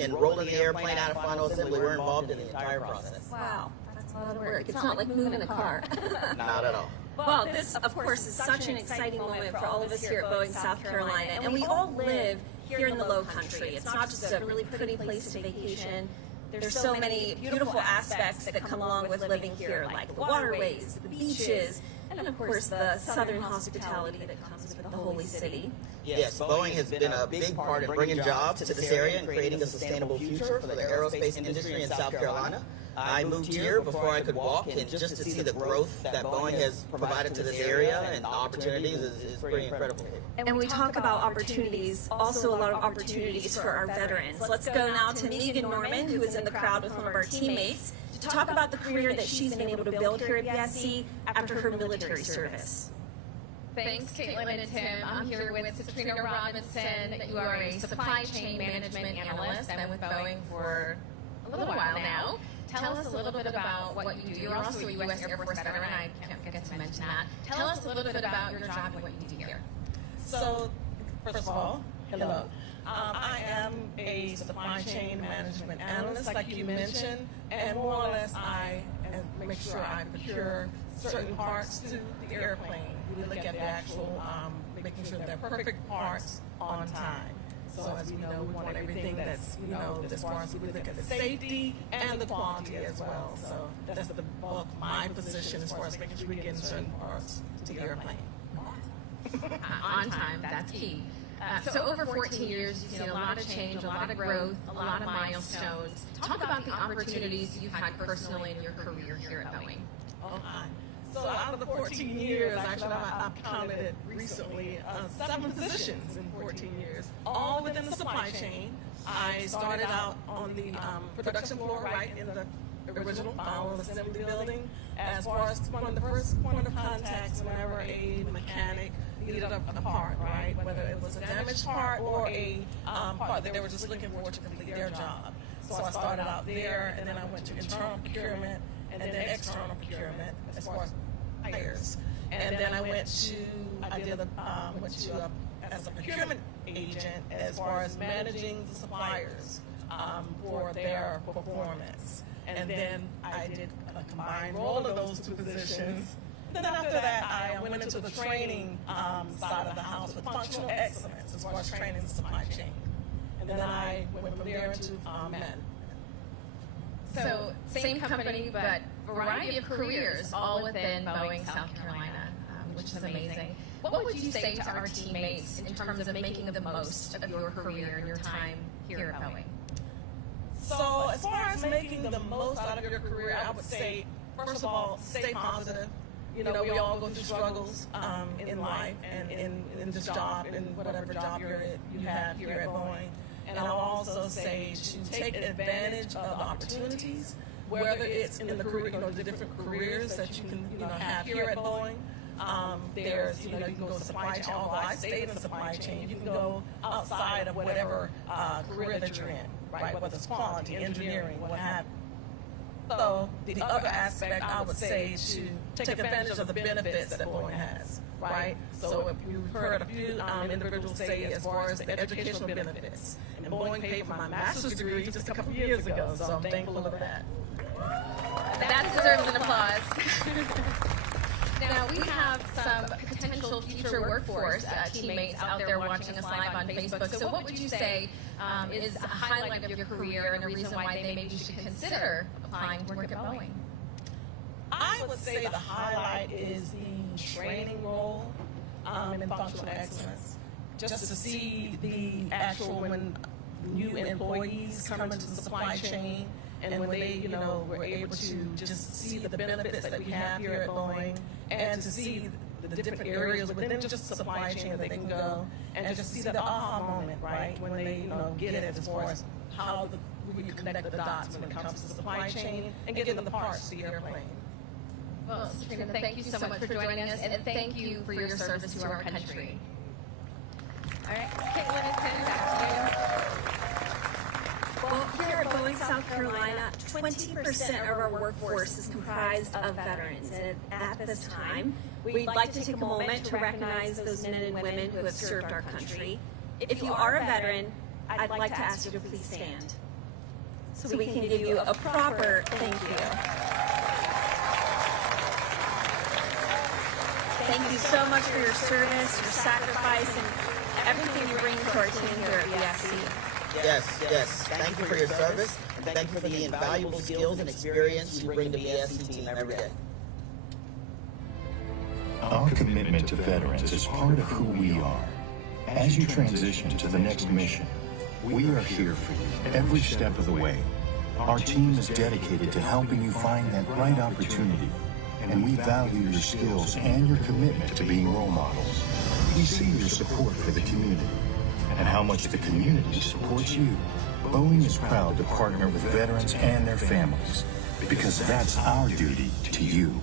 assembly and rolling the airplane out of final assembly. We're involved in the entire process. Wow, that's a lot of work. It's not like moving a car. Not at all. Well, this, of course, is such an exciting moment for all of us here at Boeing, South Carolina. And we all live here in the Lowcountry. It's not just a really pretty place to vacation. There's so many beautiful aspects that come along with living here, like the waterways, the beaches, and of course the southern hospitality that comes with the holy city. Yes, Boeing has been a big part in bringing jobs to this area and creating a sustainable future for the aerospace industry in South Carolina. I moved here before I could walk, and just to see the growth that Boeing has provided to this area and the opportunities is pretty incredible. And when we talk about opportunities, also a lot of opportunities for our veterans. Let's go now to Megan Norman, who is in the crowd with one of our teammates, to talk about the career that she's been able to build here at BSC after her military service. Thanks, Caitlin and Tim. I'm here with Katrina Robinson. You are a supply chain management analyst. I've been with Boeing for a little while now. Tell us a little bit about what you do. You're also a U.S. Air Force veteran. I can't forget to mention that. Tell us a little bit about your job and what you do here. So, first of all, hello. I am a supply chain management analyst, like you mentioned, and more or less I make sure I procure certain parts to the airplane. We look at the actual, making sure they're perfect parts on time. So as we know, we want everything that's, as far as we look at the safety and the quality as well. So that's the bulk of my position as far as making sure we get certain parts to the airplane. On time, that's key. So over 14 years, you've seen a lot of change, a lot of growth, a lot of milestones. Talk about the opportunities you've had personally in your career here at Boeing. So out of the 14 years, actually I've counted it recently, 7 positions in 14 years, all within the supply chain. I started out on the production floor, right in the original final assembly building, as far as one of the first point of contacts whenever a mechanic needed a part, right? Whether it was a damaged part or a part that they were just looking for to complete their job. So I started out there, and then I went to internal procurement, and then external procurement as far as hires. And then I went to as a procurement agent as far as managing the suppliers for their performance. And then I did a combined role of those 2 positions. Then after that, I went into the training side of the house with functional excellence as far as training the supply chain. And then I went from there into men. So same company, but variety of careers, all within Boeing, South Carolina, which is amazing. What would you say to our teammates in terms of making the most of your career and your time here at Boeing? So as far as making the most out of your career, I would say, first of all, stay positive. We all go through struggles in life and in this job, in whatever job you have here at Boeing. And I'll also say to take advantage of the opportunities, whether it's in the career, the different careers that you can, have here at Boeing. There's, you can go supply chain. Although I stayed in supply chain, you can go outside of whatever career that you're in, right? Whether it's quality, engineering, what have you. So the other aspect, I would say, to take advantage of the benefits that Boeing has, right? So if you've heard a few individuals say as far as the educational benefits, and Boeing paid for my master's degree just a couple years ago, so I'm thankful of that. That deserves an applause. Now, we have some potential future workforce teammates out there watching us live on Facebook. So what would you say is a highlight of your career and a reason why they maybe should consider applying to work at Boeing? I would say the highlight is the training role in functional excellence. Just to see the actual when new employees come into the supply chain, and when they, were able to just see the benefits that we have here at Boeing, and to see the different areas within just the supply chain that they can go, and just see the aha moment, right, when they, get it as far as how we connect the dots when it comes to the supply chain and getting the parts to the airplane. Well, Katrina, thank you so much for joining us, and thank you for your service to our country. All right, Caitlin and Tim, back to you. Well, here at Boeing, South Carolina, 20% of our workforce is comprised of veterans. And at this time, we'd like to take a moment to recognize those men and women who have served our country. If you are a veteran, I'd like to ask you to please stand. so we can give you a proper thank you. Thank you so much for your service, your sacrifice, and everything you bring to our team here at BSC. Yes. Thank you for your service, and thank you for the invaluable skills and experience you bring to the BSC team every day. Our commitment to veterans is part of who we are. As you transition to the next mission, we are here for you every step of the way. Our team is dedicated to helping you find that right opportunity, and we value your skills and your commitment to being role models. We see your support for the community and how much the community supports you. Boeing is proud to partner with veterans and their families because that's our duty to you.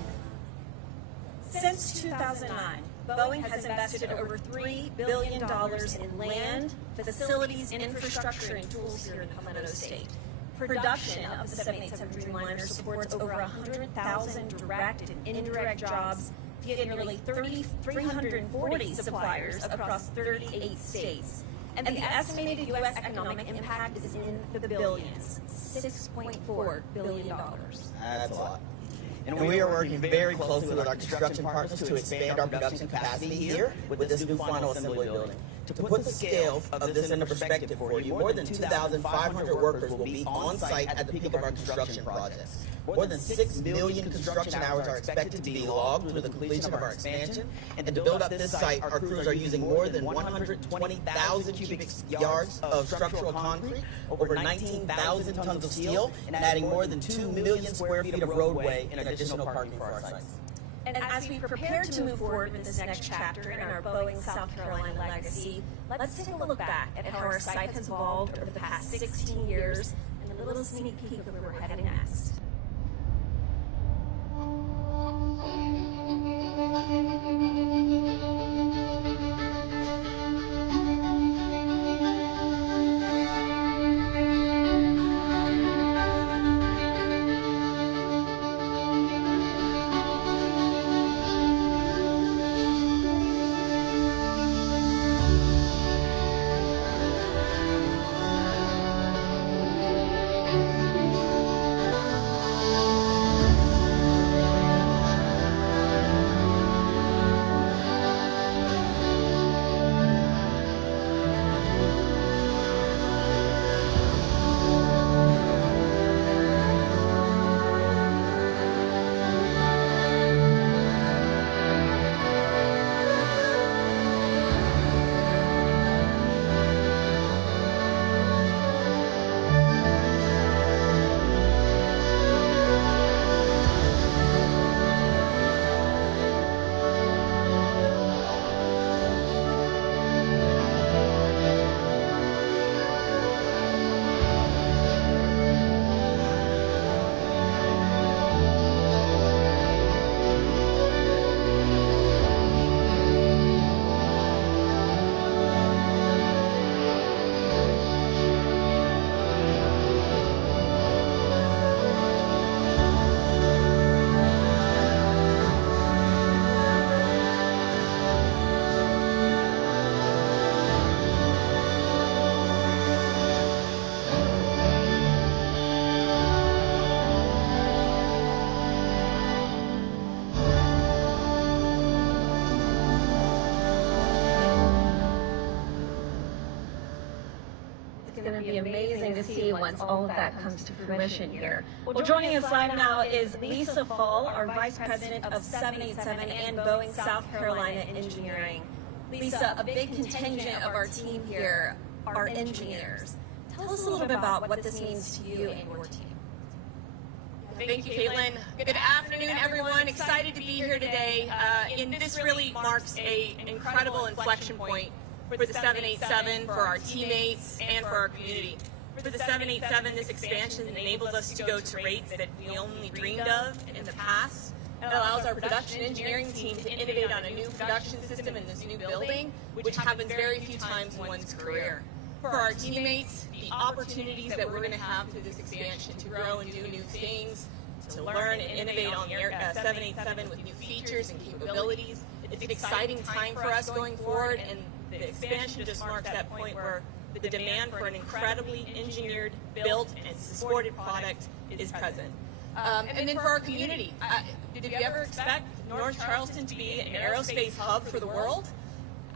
Since 2009, Boeing has invested over $3 billion in land, facilities, infrastructure, and tools here in Palmetto State. Production of the 787 Dreamliner supports over 100,000 direct and indirect jobs via nearly 340 suppliers across 38 states. And the estimated U.S. economic impact is in the billions, $6.4 billion. That's a lot. And we are working very closely with our construction partners to expand our production capacity here with this new final assembly building. To put the scale of this into perspective for you, more than 2,500 workers will be on site at the peak of our construction projects. More than 6 million construction hours are expected to be logged through the completion of our expansion. And to build up this site, our crews are using more than 120,000 cubic yards of structural concrete, over 19,000 tons of steel, and adding more than 2 million square feet of roadway and additional parking for our sites. And as we prepare to move forward with this next chapter in our Boeing South Carolina legacy, let's take a look back at how our site has evolved over the past 16 years and a little sneak peek of where we're heading next. Going to be amazing to see once all of that comes to fruition here. Well, joining us live now is Lisa Fall, our Vice President of 787 and Boeing South Carolina Engineering. Lisa, a big contingent of our team here are engineers. Tell us a little bit about what this means to you and your team. Thank you, Caitlin. Good afternoon, everyone. Excited to be here today. And this really marks an incredible inflection point for the 787, for our teammates, and for our community. For the 787, this expansion enables us to go to rates that we only dreamed of in the past. It allows our production engineering team to innovate on a new production system in this new building, which happens very few times in one's career. For our teammates, the opportunities that we're going to have through this expansion to grow and do new things, to learn and innovate on the 787 with new features and capabilities. It's an exciting time for us going forward, and the expansion just marks that point where the demand for an incredibly engineered, built, and supported product is present. And then for our community, did you ever expect North Charleston to be an aerospace hub for the world?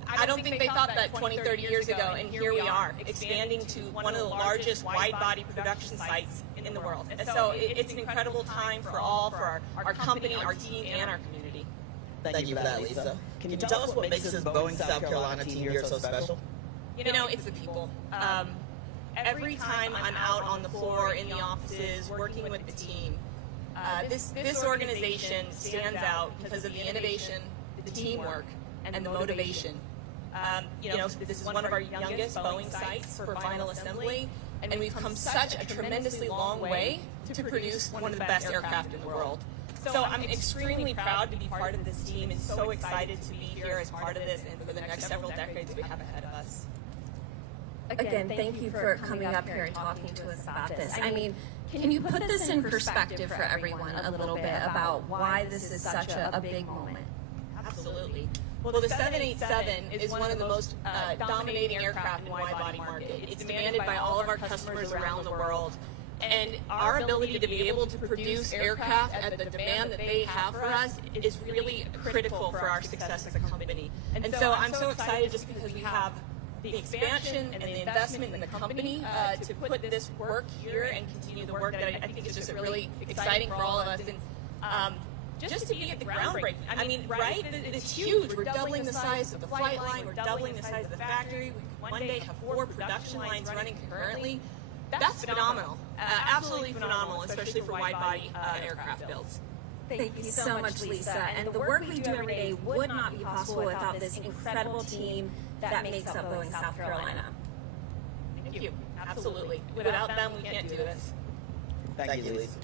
I don't think they thought that 20, 30 years ago, and here we are, expanding to one of the largest wide-body production sites in the world. And so it's an incredible time for our company, our team, and our community. Thank you for that, Lisa. Can you tell us what makes this Boeing South Carolina team here so special? You know, it's the people. Every time I'm out on the floor, in the offices, working with the team, this organization stands out because of the innovation, the teamwork, and the motivation. You know, this is one of our youngest Boeing sites for final assembly, and we've come such a tremendously long way to produce one of the best aircraft in the world. So I'm extremely proud to be part of this team and so excited to be here as part of this and for the next several decades we have ahead of us. Again, thank you for coming up here and talking to us about this. I mean, can you put this in perspective for everyone a little bit about why this is such a big moment? Absolutely. Well, the 787 is one of the most dominating aircraft in the wide-body market. It's demanded by all of our customers around the world. And our ability to be able to produce aircraft at the demand that they have for us is really critical for our success as a company. And so I'm so excited just because we have the expansion and the investment in the company to put this work here and continue the work that I think is just really exciting for all of us. And just to be at the groundbreaking. I mean, right? It's huge. We're doubling the size of the flight line. We're doubling the size of the factory. We one day have 4 production lines running concurrently. That's phenomenal. Absolutely phenomenal, especially for wide-body aircraft builds. Thank you so much, Lisa. And the work we do every day would not be possible without this incredible team that makes up Boeing South Carolina. Thank you. Absolutely. Without them, we can't do this. Thank you, Lisa.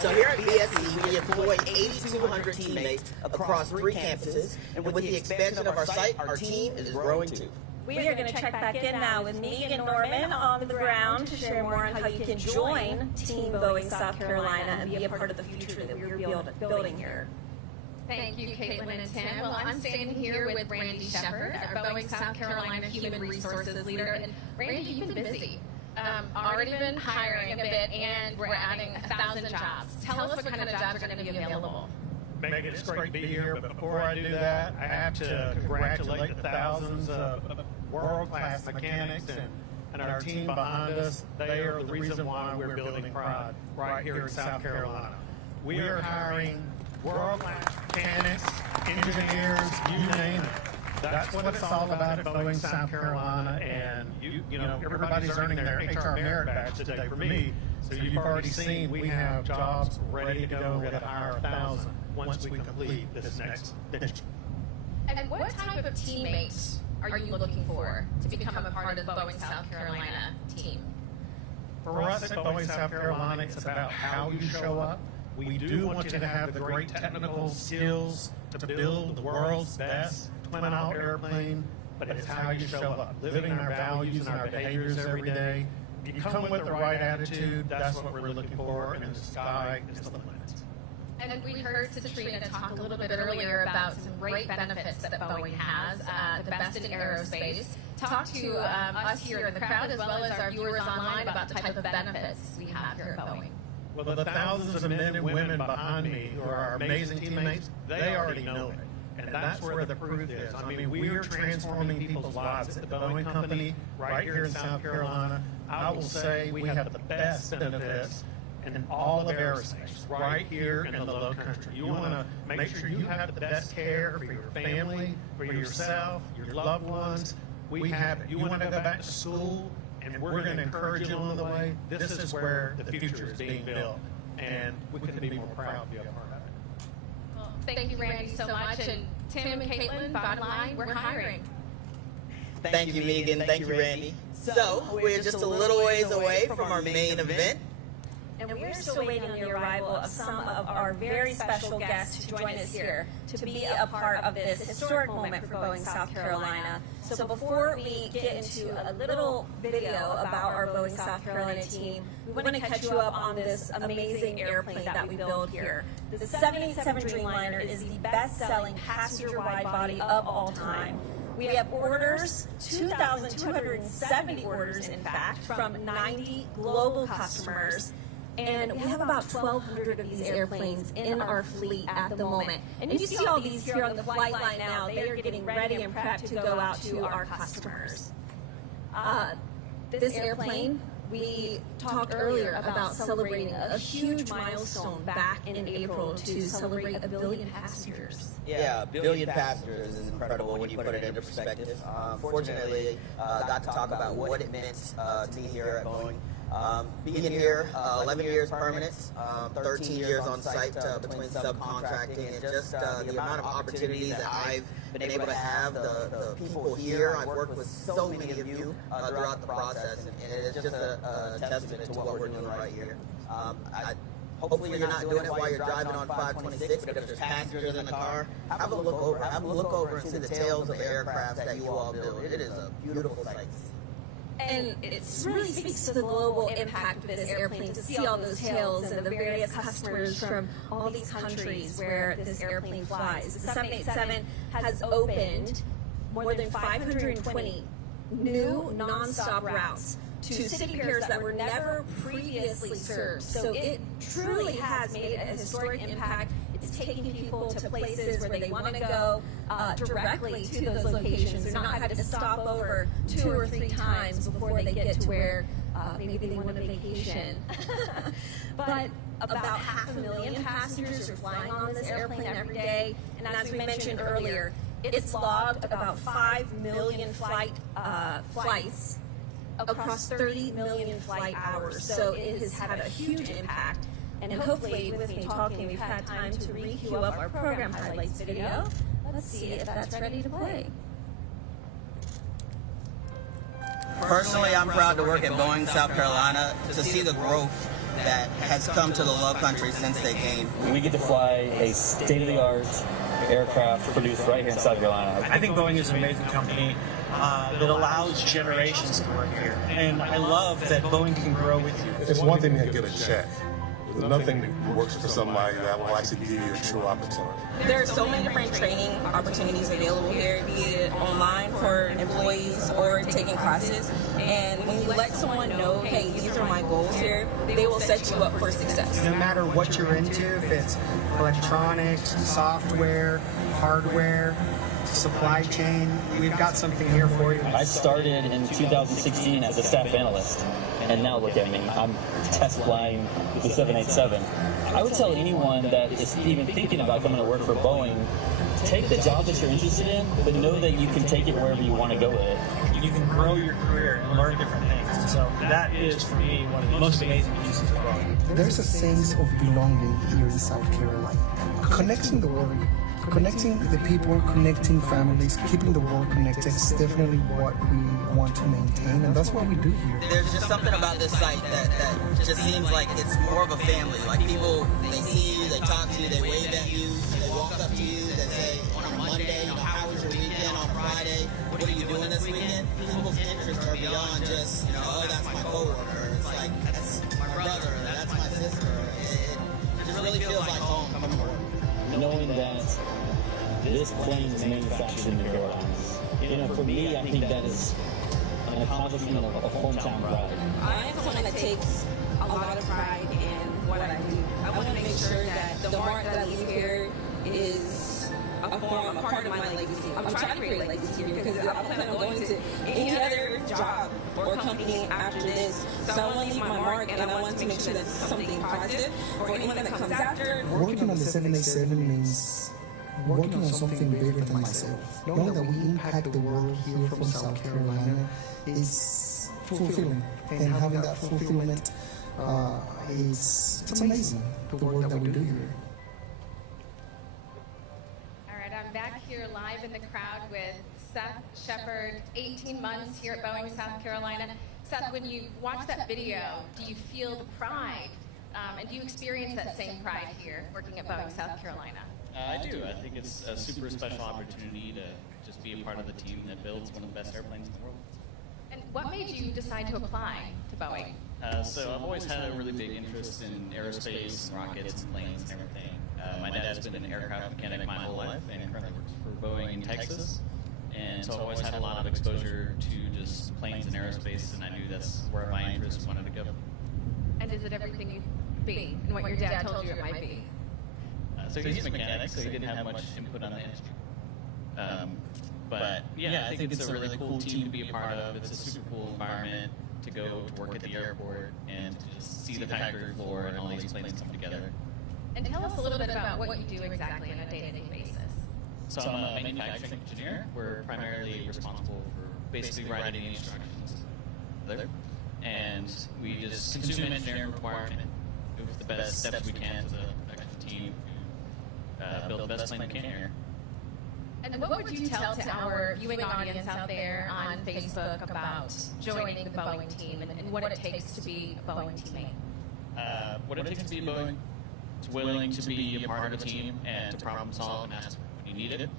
So here at BSC, we employ 8,200 teammates across 3 campuses, and with the expansion of our site, our team is growing too. We are going to check back in now with Megan Norman on the ground to share more on how you can join Team Boeing South Carolina and be a part of the future that we're building here. Thank you, Caitlin and Tim. Well, I'm standing here with Randy Shepard, our Boeing South Carolina Human Resources Leader. And Randy, you've been busy. Already been hiring a bit, and we're adding 1,000 jobs. Tell us what kind of jobs are going to be available. Megan, it's great to be here, but before I do that, I have to congratulate the thousands of world-class mechanics and our team behind us. They are the reason why we're building pride right here in South Carolina. We are hiring world-class mechanics, engineers, you name it. That's what it's all about at Boeing South Carolina, and you know everybody's earning their HR merit badge today for me. So you've already seen we have jobs ready to go. We're going to hire 1,000 once we complete this next mission. And what type of teammates are you looking for to become a part of the Boeing South Carolina team? For us at Boeing South Carolina, it's about how you show up. We do want you to have the great technical skills to build the world's best twin-aisle airplane, but it's how you show up, living our values and our behaviors every day. If you come with the right attitude, that's what we're looking for, and the sky is the limit. And we heard Katrina talk a little bit earlier about some great benefits that Boeing has, the best in aerospace. Talk to us here in the crowd as well as our viewers online about the type of benefits we have here at Boeing. Well, the thousands of men and women behind me who are our amazing teammates, they already know it. And that's where the proof is. I mean, we are transforming people's lives at the Boeing Company right here in South Carolina. I will say we have the best benefits in all of aerospace right here in the Lowcountry. You want to make sure you have the best care for your family, for yourself, your loved ones. We have it. You want to go back to school, and we're going to encourage you along the way. This is where the future is being built, and we couldn't be more proud to be a part of it. Thank you, Randy, so much. And Tim and Caitlin, bottom line, we're hiring. Thank you, Megan. Thank you, Randy. So, we're just a little ways away from our main event. And we are still waiting on the arrival of some of our very special guests to join us here to be a part of this historic moment for Boeing South Carolina. So before we get into a little video about our Boeing South Carolina team, we want to catch you up on this amazing airplane that we build here. The 787 Dreamliner is the best-selling passenger wide-body of all time. We have orders, 2,270 orders in fact, from 90 global customers. And we have about 1,200 of these airplanes in our fleet at the moment. And you see all these here on the flight line now. They are getting ready and prepped to go out to our customers. This airplane, we talked earlier about celebrating a huge milestone back in April to celebrate 1 billion passengers. Yeah, 1 billion passengers is incredible when you put it into perspective. Fortunately, got to talk about what it meant to me here at Boeing. Being here, 11 years permanent, 13 years on site between subcontracting, and just the amount of opportunities that I've been able to have, the people here. I've worked with so many of you throughout the process, and it's just a testament to what we're doing right here. Hopefully you're not doing it while you're driving on 526, but if there's passengers in the car, have a look over. Have a look over and see the tails of the aircraft that you all build. It is a beautiful sight. And it really speaks to the global impact of this airplane to see all those tails and the various customers from all these countries where this airplane flies. The 787 has opened more than 520 new nonstop routes to city pairs that were never previously served. So it truly has made a historic impact. It's taking people to places where they want to go directly to those locations. They're not having to stop over 2 or 3 times before they get to where maybe they want a vacation. But about 500,000 passengers are flying on this airplane every day. And as we mentioned earlier, it's logged about 5 million flights across 30 million flight hours. So it has had a huge impact. And hopefully, with me talking, we've had time to re-queue up our program highlights video. Let's see if that's ready to play. Personally, I'm proud to work at Boeing, South Carolina, to see the growth that has come to the Lowcountry since they came. We get to fly a state-of-the-art aircraft produced right here in South Carolina. I think Boeing is an amazing company that allows generations to work here. And I love that Boeing can grow with you. It's one thing to get a check. There's nothing that works for somebody that will actually give you a true opportunity. There are so many different training opportunities available here, be it online for employees or taking classes. And when you let someone know, hey, these are my goals here, they will set you up for success. No matter what you're into, if it's electronics, software, hardware, supply chain, we've got something here for you. I started in 2016 as a staff analyst, and now look at me. I'm test flying the 787. I would tell anyone that is even thinking about coming to work for Boeing, take the job that you're interested in, but know that you can take it wherever you want to go with it. You can grow your career and learn different things. And so that is, for me, one of the most amazing pieces of Boeing. There's a sense of belonging here in South Carolina. Connecting the world, connecting the people, connecting families, keeping the world connected is definitely what we want to maintain, and that's what we do here. There's just something about this site that just seems like it's more of a family. Like people, they see you, they talk to you, they wave at you, they walk up to you, they say, on a Monday, how was your weekend? On Friday, what are you doing this weekend? People's interests are beyond just, oh, that's my coworker. It's like, that's my brother, that's my sister. It just really feels like home coming to work. Knowing that this plane is manufactured in the Carolinas. You know, for me, I think that is an accomplishment of hometown pride. I am someone that takes a lot of pride in what I do. I want to make sure that the mark that I leave here is a part of my legacy. I'm trying to create a legacy here because I plan on going to any other job or company after this. So I want to leave my mark, and I want to make sure that's something positive for anyone that comes after. Working on the 787 means working on something bigger than myself. Knowing that we impact the world here from South Carolina is fulfilling, and having that fulfillment it's amazing, the work that we do here. All right, I'm back here live in the crowd with Seth Shepard, 18 months here at Boeing, South Carolina. Seth, when you watch that video, do you feel the pride And do you experience that same pride here working at Boeing, South Carolina? I do. I think it's a super special opportunity to just be a part of the team that builds one of the best airplanes in the world. And what made you decide to apply to Boeing? So I've always had a really big interest in aerospace, and rockets, and planes, and everything. My dad's been an aircraft mechanic my whole life, and currently works for Boeing in Texas. And so I've always had a lot of exposure to just planes and aerospace, and I knew that's where my interest wanted to go. And is it everything you be, and what your dad told you it might be? So he's a mechanic, so he didn't have much input on the industry. But yeah, I think it's a really cool team to be a part of. It's a super cool environment to go to work at the airport and to just see the factory floor and all these planes come together. And tell us a little bit about what you do exactly on a day-to-day basis. So I'm a manufacturing engineer. We're primarily responsible for basically writing the instructions there. And we just consume engineering requirement, move the best steps we can to the production team, build the best plane we can here. And what would you tell to our viewing audience out there on Facebook about joining the Boeing team and what it takes to be a Boeing teammate? What it takes to be a Boeing is willing to be a part of a team and to problem solve and ask when you need it.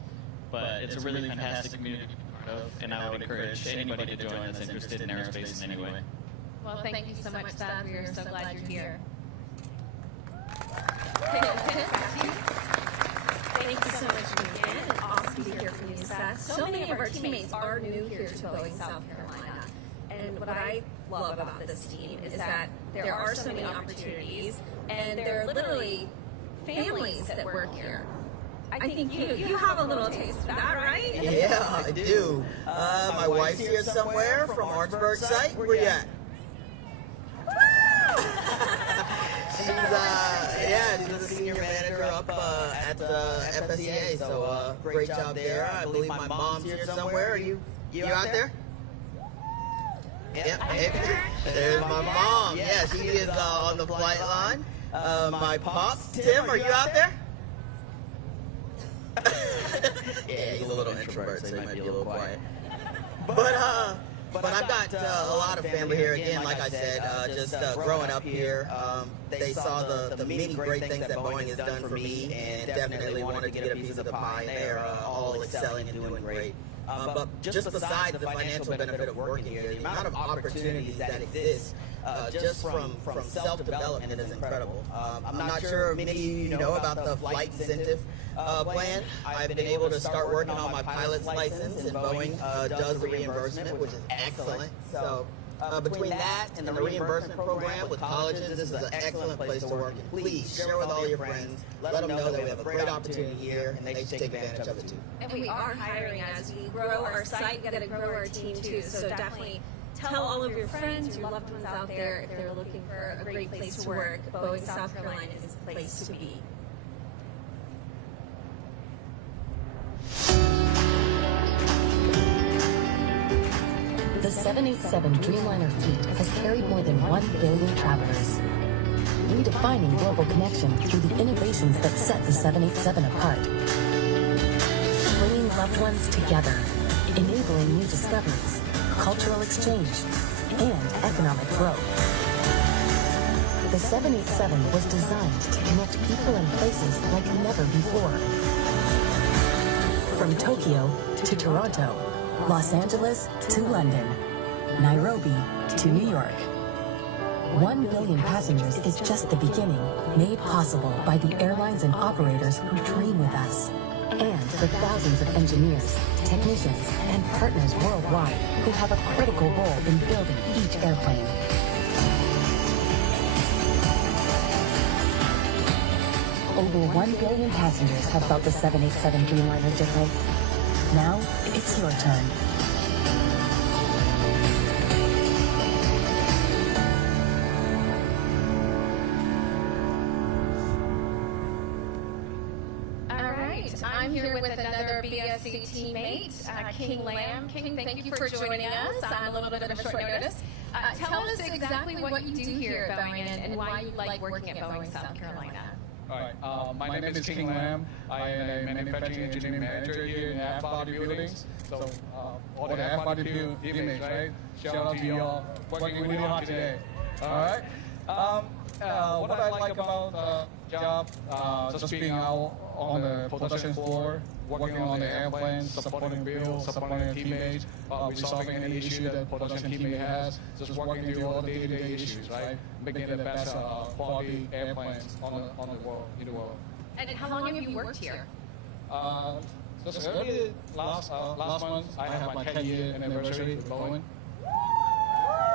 But it's a really fantastic community to be part of, and I would encourage anybody to join that's interested in aerospace in any way. Well, thank you so much, Seth. We are so glad you're here. Thank you so much, Megan. And awesome to hear from you, Seth. So many of our teammates are new here to Boeing, South Carolina. And what I love about this team is that there are so many opportunities, and there are literally families that work here. I think you have a little taste of that, right? Yeah, I do. My wife's here somewhere from Orangeburg site. Where you at? She's the senior manager up at the FSCA, so great job there. I believe my mom's here somewhere. Are you out there? Yep, there's my mom. Yeah, she is on the flight line. My pops, Tim, are you out there? Yeah, he's a little introvert, so he might be a little quiet. But I've got a lot of family here. Again, like I said, just growing up here, they saw the many great things that Boeing has done for me, and definitely wanted to get a piece of the pie. They are all excelling and doing great. But just besides the financial benefit of working here, the amount of opportunities that exist just from self-development is incredible. I'm not sure if many of you know about the flight incentive plan. I've been able to start working on my pilot's license, and Boeing does the reimbursement, which is excellent. So between that and the reimbursement program with colleges, this is an excellent place to work. And please share with all your friends. Let them know that we have a great opportunity here, and they should take advantage of it too. And we are hiring as we grow our site. We've got to grow our team too. So definitely tell all of your friends, your loved ones out there, if they're looking for a great place to work, Boeing, South Carolina is the place to be. The 787 Dreamliner fleet has carried more than 1 billion travelers, redefining global connection through the innovations that set the 787 apart, bringing loved ones together, enabling new discoveries, cultural exchange, and economic growth. The 787 was designed to connect people and places like never before. From Tokyo to Toronto, Los Angeles to London, Nairobi to New York. 1 billion passengers is just the beginning, made possible by the airlines and operators who dream with us, and the thousands of engineers, technicians, and partners worldwide who have a critical role in building each airplane. Over 1 billion passengers have felt the 787 Dreamliner difference. Now, it's your turn. I'm here with another BSC teammate, King Lamb. King, thank you for joining us on a little bit of a short notice. Tell us exactly what you do here at Boeing and why you like working at Boeing, South Carolina. All right, my name is King Lamb. I am a manufacturing engineering manager here in F-body buildings. So all the F-body teammates, right? Shout out to y'all working really hard today. All right. What I like about the job, just being out on the production floor, working on the airplane, supporting Bill, supporting teammates, resolving any issue that production teammate has, just working through all the day-to-day issues, right? Making the best quality airplanes on the world, in the world. And how long have you worked here? Just early last month, I have my 10-year anniversary with Boeing.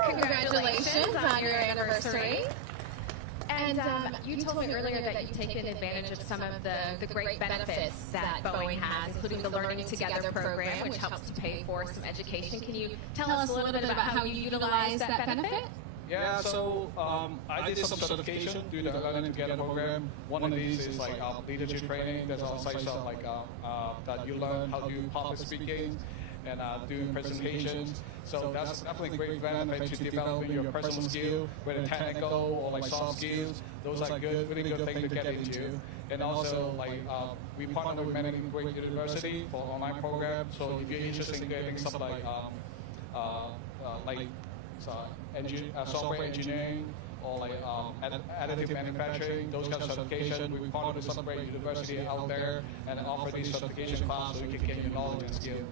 Congratulations on your anniversary. And you told me earlier that you've taken advantage of some of the great benefits that Boeing has, including the Learning Together program, which helps to pay for some education. Can you tell us a little bit about how you utilize that benefit? Yeah, so I did some certification through the Learning Together program. One of these is like leadership training. There's also stuff like that you learn how to do public speaking and doing presentations. So that's definitely a great benefit to developing your personal skill, whether technical or like soft skills. Those are good, really good things to get into. And also, like we partner with many great universities for online programs. So if you're interested in getting something like software engineering or like additive manufacturing, those kind of certification, we partner with some great university out there and offer these certification classes so you can get your knowledge and skill.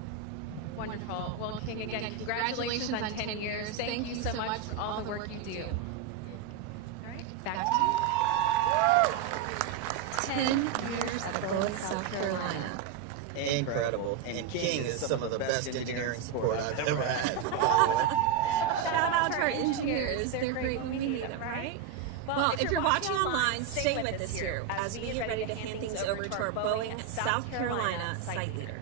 Wonderful. Well, King, again, congratulations on 10 years. Thank you so much for all the work you do. All right, back to you. 10 years at Boeing, South Carolina. Incredible. And King is some of the best engineering support I've ever had. Shout out to our engineers. They're great when we need them, right? Well, if you're watching online, stay with us here as we get ready to hand things over to our Boeing South Carolina site leader.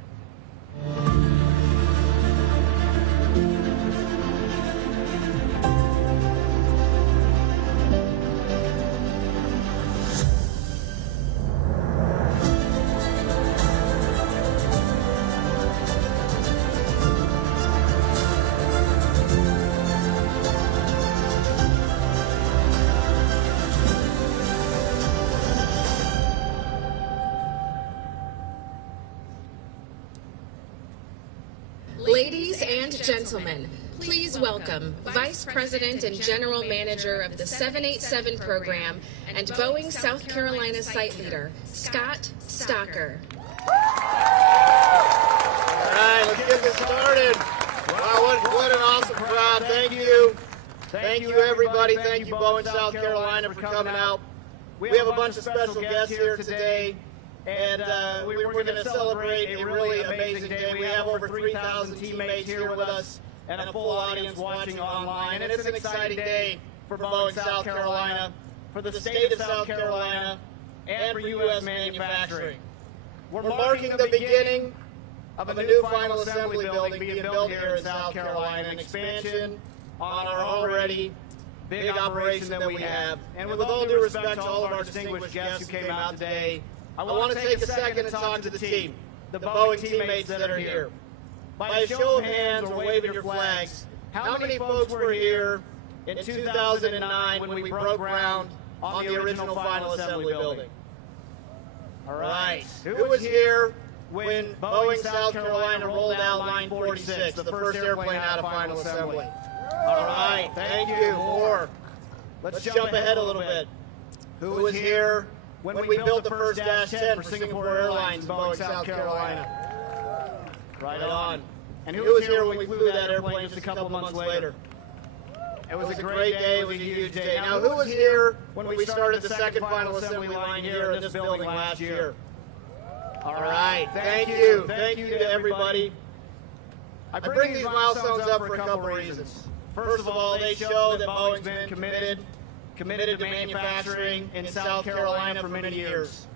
Ladies and gentlemen, please welcome Vice President and General Manager of the 787 program and Boeing South Carolina Site Leader, Scott Stocker. All right, let's get this started. Wow, what an awesome crowd. Thank you. Thank you, everybody. Thank you, Boeing South Carolina, for coming out. We have a bunch of special guests here today. And we're going to celebrate a really amazing day. We have over 3,000 teammates here with us and a full audience watching online. And it's an exciting day for Boeing South Carolina, for the state of South Carolina, and for U.S. manufacturing. We're marking the beginning of a new final assembly building being built here in South Carolina, an expansion on our already big operation that we have. And with all due respect to all of our distinguished guests who came out today, I want to take a second and talk to the team, the Boeing teammates that are here. By a show of hands or waving your flags, how many folks were here in 2009 when we broke ground on the original final assembly building? All right. Who was here when Boeing South Carolina rolled out Line 46, the first airplane out of final assembly? All right. Thank you. More. Let's jump ahead a little bit. Who was here when we built the first Dash 10 for Singapore Airlines in Boeing, South Carolina? Right on. And who was here when we flew that airplane just a couple months later? It was a great day. It was a huge day. Now, who was here when we started the second final assembly line here in this building last year? All right. Thank you. Thank you to everybody. I bring these milestones up for a couple reasons. First of all, they show that Boeing's been committed to manufacturing in South Carolina for many years.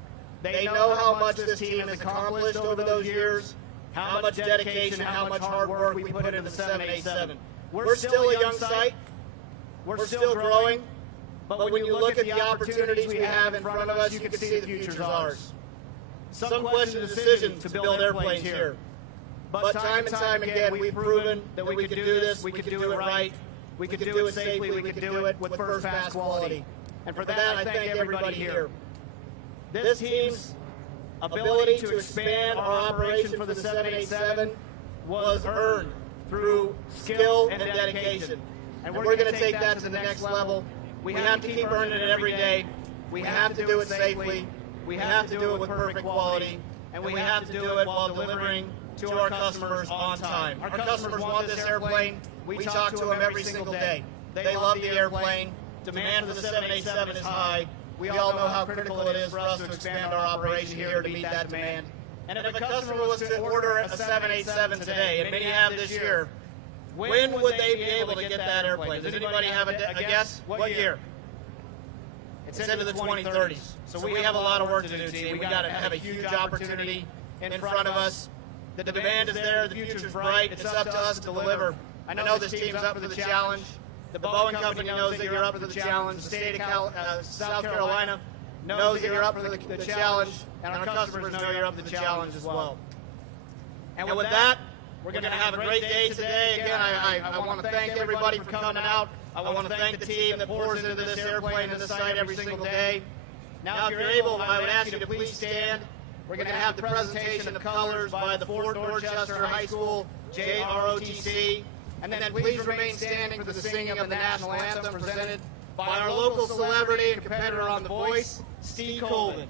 They know how much this team has accomplished over those years, how much dedication, how much hard work we put into the 787. We're still a young site. We're still growing. But when you look at the opportunities we have in front of us, you can see the future's ours. Some question the decision to build airplanes here. But time and time again, we've proven that we could do this, we could do it right. We could do it safely, we could do it with first-class quality. And for that, I thank everybody here. This team's ability to expand our operation for the 787 was earned through skill and dedication. And we're going to take that to the next level We have to keep earning it every day. We have to do it safely. We have to do it with perfect quality. And we have to do it while delivering to our customers on time. Our customers want this airplane. We talk to them every single day. They love the airplane. Demand for the 787 is high. We all know how critical it is for us to expand our operation here to meet that demand. And if a customer was to order a 787 today, and many have this year, when would they be able to get that airplane? Does anybody have a guess? What year? It's into the 2030s. So we have a lot of work to do, team. We got to have a huge opportunity in front of us. The demand is there. The future's bright. It's up to us to deliver. I know this team's up for the challenge. The Boeing company knows that you're up for the challenge. The state of South Carolina knows that you're up for the challenge. And our customers know you're up for the challenge as well. And with that, we're going to have a great day today. Again, I want to thank everybody for coming out. I want to thank the team that pours into this airplane and this site every single day. Now, if you're able, I would ask you to please stand. We're going to have the presentation of colors by the Fort Dorchester High School JROTC. And then please remain standing for the singing of the national anthem presented by our local celebrity and competitor on The Voice, Steve Colvin.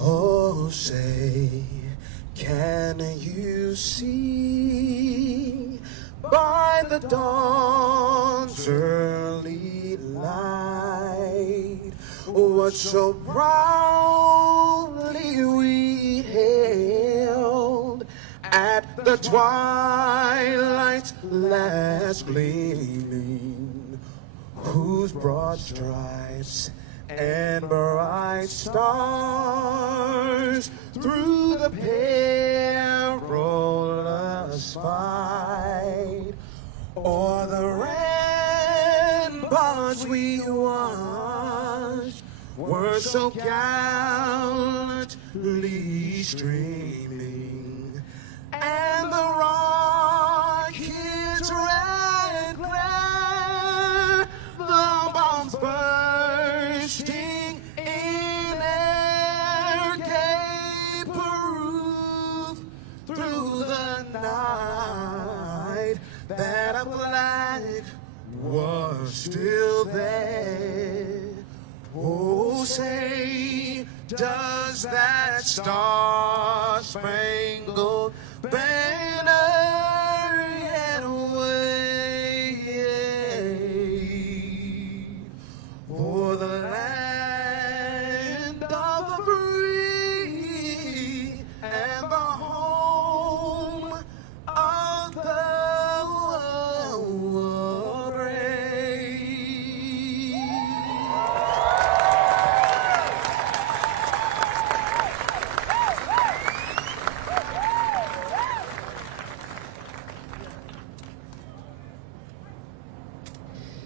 Oh, say, can you see by the dawn's early light what so proudly we hailed at the twilight's last gleaming, whose broad stripes and bright stars through the perilous fight o'er the ramparts we watched were so gallantly streaming, and the rocket's red glare, the bombs bursting in air, gave proof through the night that a flag was still there. Oh, say, does that star-spangled banner yet wave o'er the land of the free and the home of the brave?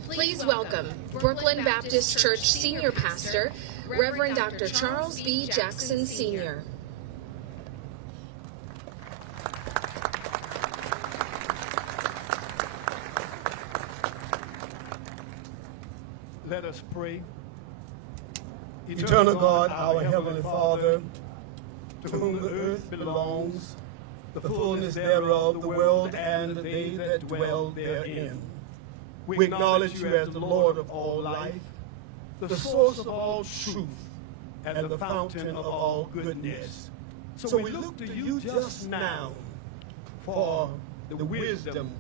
Please welcome Brooklyn Baptist Church Senior Pastor, Reverend Dr. Charles B. Jackson Sr. Let us pray. Eternal God, our Heavenly Father, to whom the earth belongs, the fullness thereof, the world, and they that dwell therein. We acknowledge you as the Lord of all life, the source of all truth, and the fountain of all goodness. So we look to you just now for the wisdom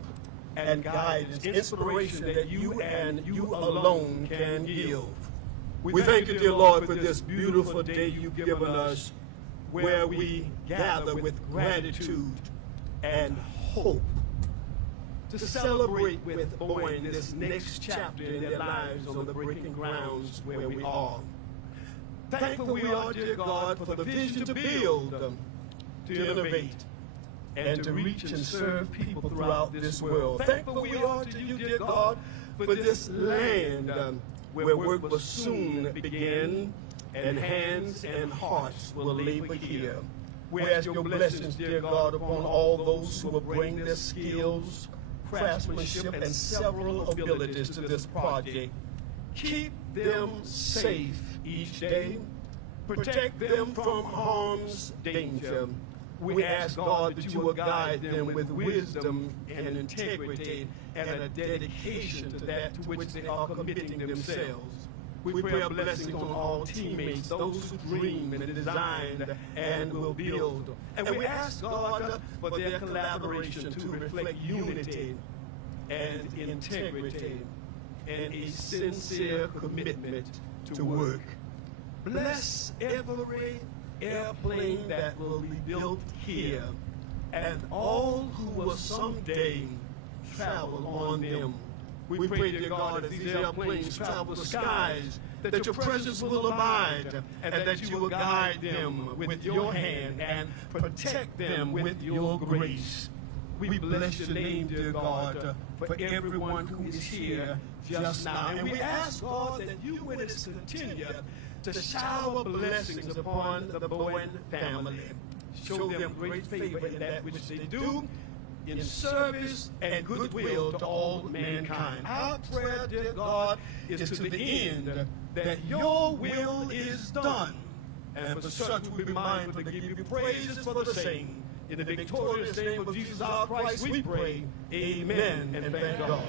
and guidance, inspiration that you and you alone can give. We thank you, dear Lord, for this beautiful day you've given us, where we gather with gratitude and hope to celebrate with Boeing this next chapter in their lives on the breaking grounds where we are. Thankful we are, dear God, for the vision to build, to innovate, and to reach and serve people throughout this world. Thankful we are to you, dear God, for this land where work will soon begin and hands and hearts will labor here. We ask your blessings, dear God, upon all those who will bring their skills, craftsmanship, and several abilities to this project. Keep them safe each day. Protect them from harm's danger. We ask, God, that you will guide them with wisdom and integrity and a dedication to that to which they are committing themselves. We pray a blessing on all teammates, those who dream and design and will build. And we ask, God, for their collaboration to reflect unity and integrity and a sincere commitment to work. Bless every airplane that will be built here and all who will someday travel on them. We pray, dear God, as these airplanes travel the skies, that your presence will abide and that you will guide them with your hand and protect them with your grace. We bless your name, dear God, for everyone who is here just now. And we ask, God, that you would continue to shower blessings upon the Boeing family. Show them great favor in that which they do, in service and goodwill to all mankind. Our prayer, dear God, is to the end that your will is done. And for such we be mindful to give you praises for the same. In the victorious name of Jesus our Christ we pray. Amen and thank God.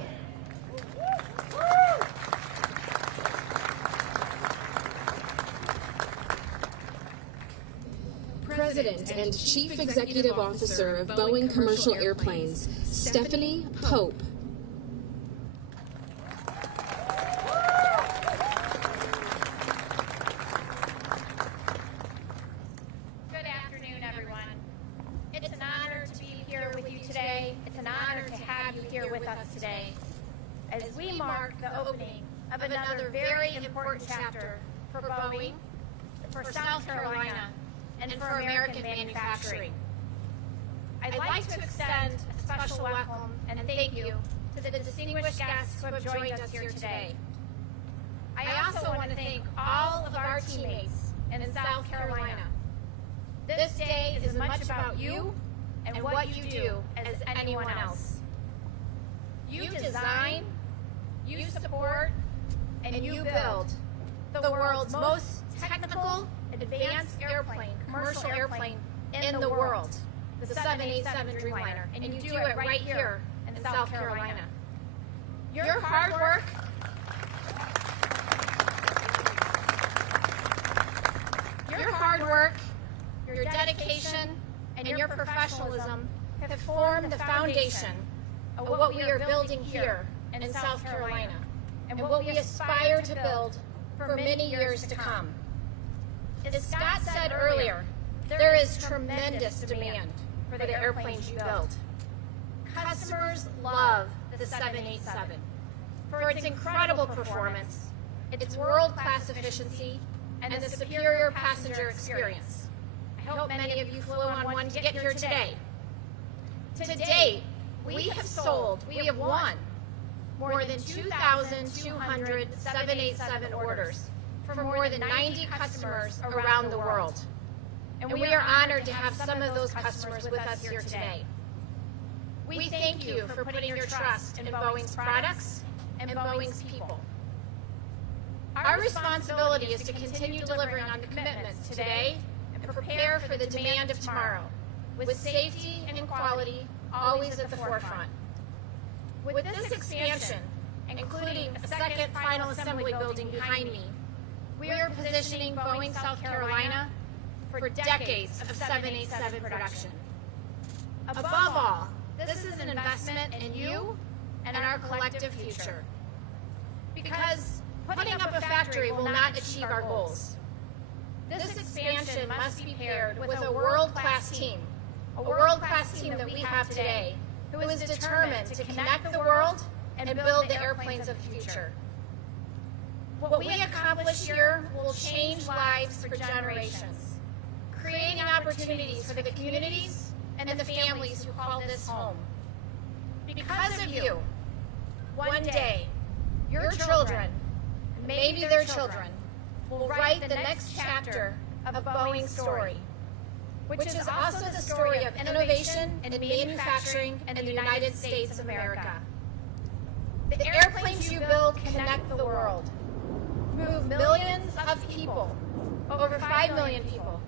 President and Chief Executive Officer of Boeing Commercial Airplanes, Stephanie Pope. Good afternoon, everyone. It's an honor to be here with you today. It's an honor to have you here with us today as we mark the opening of another very important chapter for Boeing, for South Carolina, and for American manufacturing. I'd like to extend a special welcome and thank you to the distinguished guests who have joined us here today. I also want to thank all of our teammates in South Carolina. This day is as much about you and what you do as anyone else. You design, you support, and you build the world's most technical, advanced airplane, commercial airplane in the world, the 787 Dreamliner, and you do it right here in South Carolina. Your hard work, your dedication, and your professionalism have formed the foundation of what we are building here in South Carolina, and what we aspire to build for many years to come. As Scott said earlier, there is tremendous demand for the airplanes you build. Customers love the 787 for its incredible performance, its world-class efficiency, and the superior passenger experience. I hope many of you flew on one to get here today. To date, we have won more than 2,200 787 orders from more than 90 customers around the world. And we are honored to have some of those customers with us here today. We thank you for putting your trust in Boeing's products and Boeing's people. Our responsibility is to continue delivering on the commitments today and prepare for the demand of tomorrow, with safety and quality always at the forefront. With this expansion, including a second final assembly building behind me, we are positioning Boeing South Carolina for decades of 787 production. Above all, this is an investment in you and in our collective future. Because putting up a factory will not achieve our goals. This expansion must be paired with a world-class team that we have today, who is determined to connect the world and build the airplanes of the future. What we accomplish here will change lives for generations, creating opportunities for the communities and the families who call this home. Because of you, one day, your children, maybe their children, will write the next chapter of Boeing's story, which is also the story of innovation and manufacturing in the United States of America. The airplanes you build connect the world, move millions of people, over 5 million people,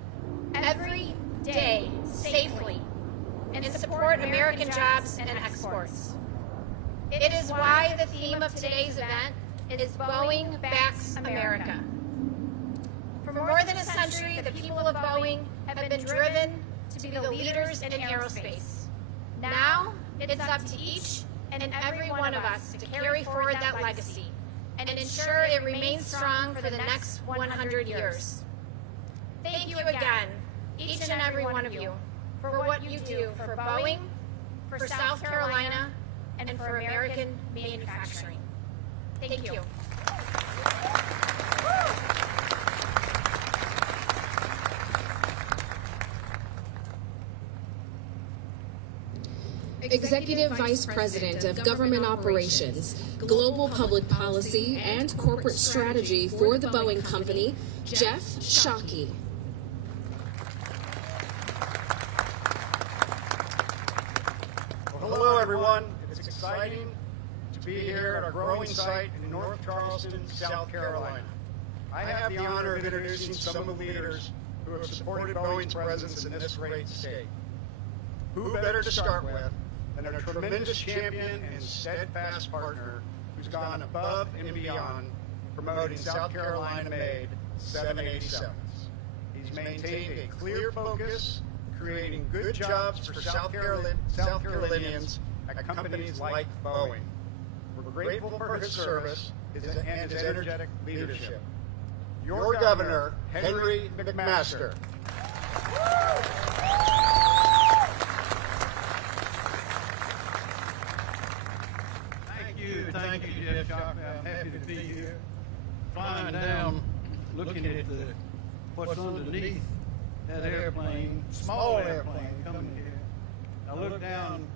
every day safely, and support American jobs and exports. It is why the theme of today's event is Boeing Backs America. For more than a century, the people of Boeing have been driven to be the leaders in aerospace. Now, it's up to each and every one of us to carry forward that legacy and ensure it remains strong for the next 100 years. Thank you again, each and every one of you, for what you do for Boeing, for South Carolina, and for American manufacturing. Thank you. Executive Vice President of Government Operations, Global Public Policy, and Corporate Strategy for the Boeing Company, Jeff Shockey. Well, hello, everyone. It's exciting to be here at our growing site in North Charleston, South Carolina. I have the honor of introducing some of the leaders who have supported Boeing's presence in this great state. Who better to start with than a tremendous champion and steadfast partner who's gone above and beyond promoting South Carolina-made 787s. He's maintained a clear focus, creating good jobs for South Carolinians at companies like Boeing. We're grateful for his service and his energetic leadership. Your Governor, Henry McMaster. Thank you, Jeff Shockey. I'm happy to be here. Flying down, looking at what's underneath that airplane, small airplane coming here. I look down,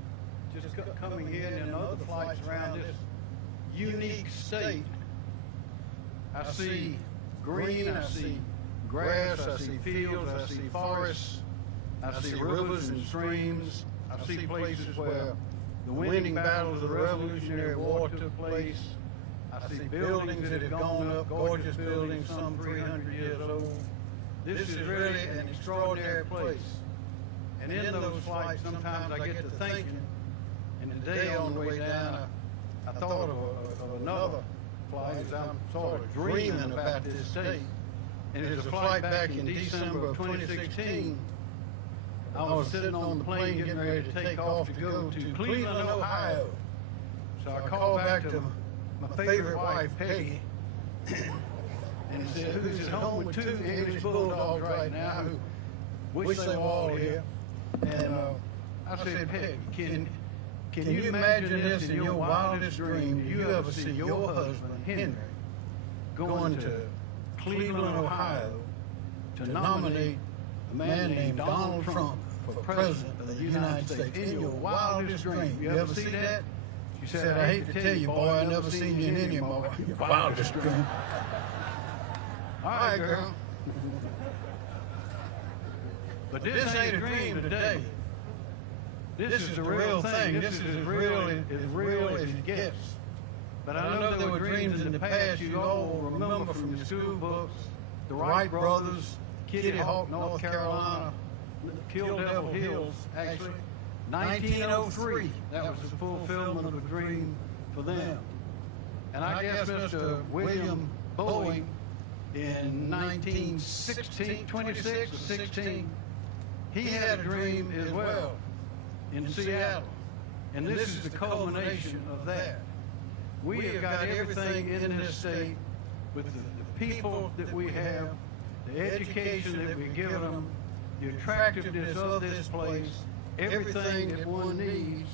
just coming here, and other flights around this unique state. I see green, I see grass, I see fields, I see forests, I see rivers and streams. I see places where the winning battles of the Revolutionary War took place. I see buildings that have gone up, gorgeous buildings, some 300 years old. This is really an extraordinary place. And in those flights, sometimes I get to thinking, and today on the way down, I thought of another flight as I'm sort of dreaming about this state. And it was a flight back in December of 2016. I was sitting on the plane getting ready to take off to go to Cleveland, Ohio. So I called back to my favorite wife, Peggy, and said, who's at home with 2 English bulldogs right now who wish they were all here. And I said, Peggy, can you imagine this in your wildest dream? Do you ever see your husband, Henry, going to Cleveland, Ohio to nominate a man named Donald Trump for president of the United States in your wildest dream? You ever see that? She said, I hate to tell you, boy, I never seen you in any of my wildest dream. All right, girl. But this ain't a dream today. This is the real thing. This is as real as it gets. But I know there were dreams in the past you all remember from your school books. The Wright brothers, Kitty Hawk, North Carolina, Kill Devil Hills, actually. 1903, that was the fulfillment of a dream for them. And I guess Mr. William Boeing in 26 or 16, he had a dream as well in Seattle. And this is the culmination of that. We have got everything in this state with the people that we have, the education that we give them, the attractiveness of this place, everything that one needs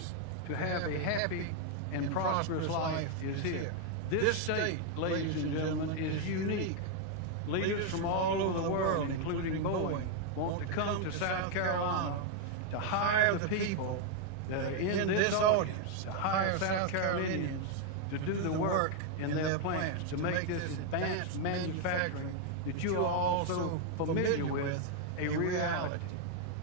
to have a happy and prosperous life is here. This state, ladies and gentlemen, is unique. Leaders from all over the world, including Boeing, want to come to South Carolina to hire the people that are in this audience, to hire South Carolinians to do the work in their plants, to make this advanced manufacturing that you are all so familiar with a reality.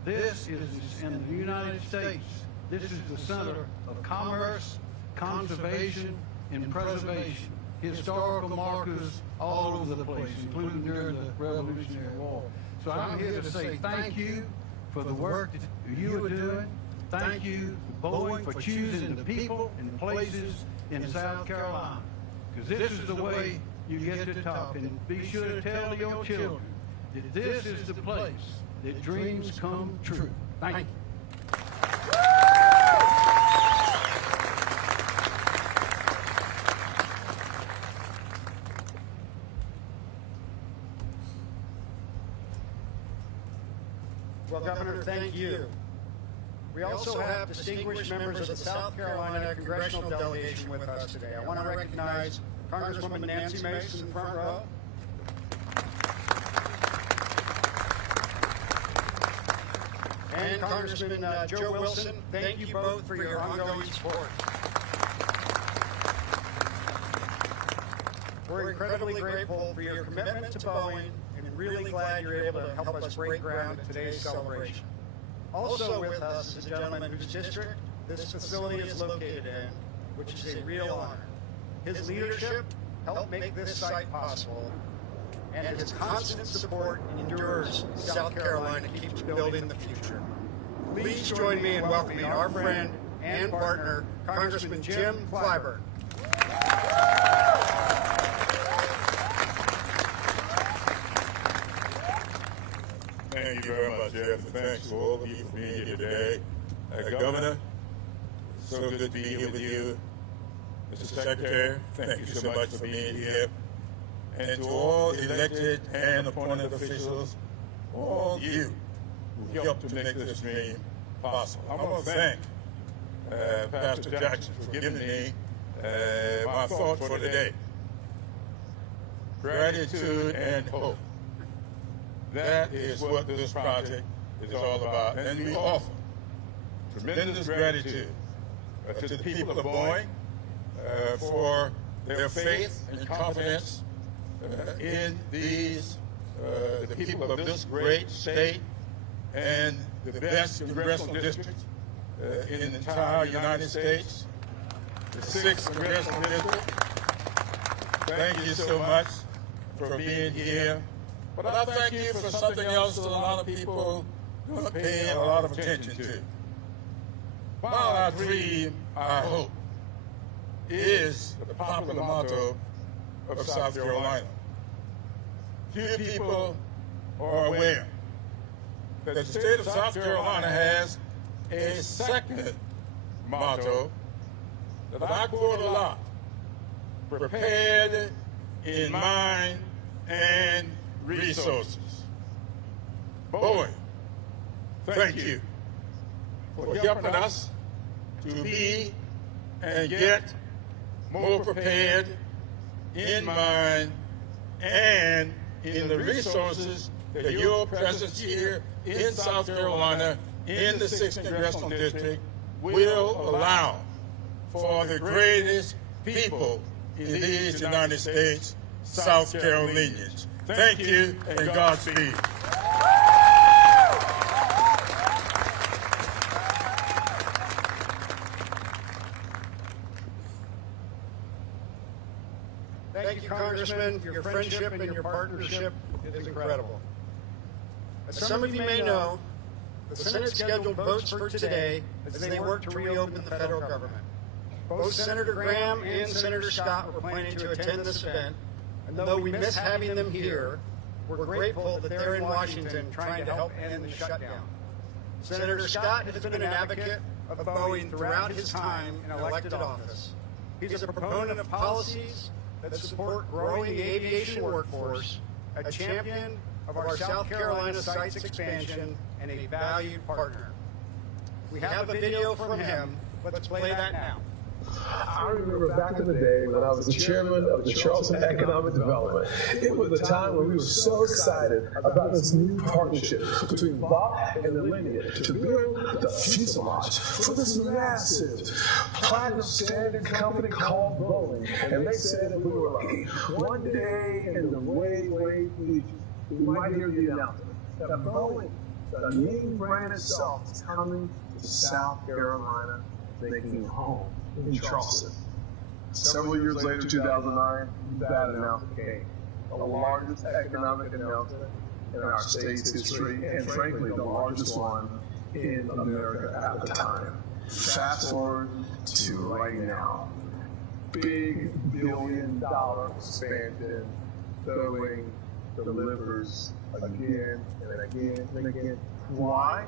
This is in the United States. This is the center of commerce, conservation, and preservation. Historical markers all over the place, including during the Revolutionary War. So I'm here to say thank you for the work that you are doing. Thank you, Boeing, for choosing the people and places in South Carolina. Because this is the way you get to the top. And be sure to tell your children that this is the place that dreams come true. Thank you. Well, Governor, thank you. We also have distinguished members of the South Carolina congressional delegation with us today. I want to recognize Congresswoman Nancy Mace in the front row. And Congressman Joe Wilson, thank you both for your ongoing support. We're incredibly grateful for your commitment to Boeing and really glad you're able to help us break ground at today's celebration. Also with us is a gentleman whose district this facility is located in, which is a real honor. His leadership helped make this site possible, and his constant support endures South Carolina keeps building the future. Please join me in welcoming our friend and partner, Congressman Jim Clyburn. Thank you very much, Jeff, and thanks to all of you for being here today. Governor, so good to be here with you. Mr. Secretary, thank you so much for being here. And to all elected and appointed officials, all you who helped to make this dream possible. I want to thank Pastor Jackson for giving me my thought for today. Gratitude and hope. That is what this project is all about. And we offer tremendous gratitude to the people of Boeing for their faith and confidence in these, the people of this great state and the best congressional district in the entire United States, the 6th congressional district. Thank you so much for being here. But I thank you for something else that a lot of people don't pay a lot of attention to. While I dream, I hope, is the popular motto of South Carolina. Few people are aware that the state of South Carolina has a second motto that I quote a lot: prepared in mind and resources. Boeing, thank you for helping us to be and get more prepared in mind and in the resources that your presence here in South Carolina, in the 6th Congressional District, will allow for the greatest people in these United States, South Carolinians. Thank you, and Godspeed. Thank you, Congressman. Your friendship and your partnership is incredible. As some of you may know, the Senate scheduled votes for today as they work to reopen the federal government. Both Senator Graham and Senator Scott were planning to attend this event, and though we miss having them here, we're grateful that they're in Washington trying to help end the shutdown. Senator Scott has been an advocate of Boeing throughout his time in elected office. He's a proponent of policies that support growing the aviation workforce, a champion of our South Carolina site's expansion, and a valued partner. We have a video from him. Let's play that now. I remember back in the day when I was the chairman of the Charleston Economic Development. It was a time when we were so excited about this new partnership between Bach and the Lineage to build the fuselage for this massive platinum standard company called Boeing. And they said that we were lucky. One day in the way future, we might hear the announcement that Boeing, the name brand itself, is coming to South Carolina, making home in Charleston. Several years later, 2009, that announcement came. The largest economic announcement in our state's history, and frankly, the largest one in America at the time. Fast forward to right now. Big billion-dollar expansion. Boeing delivers again and again and again. Why?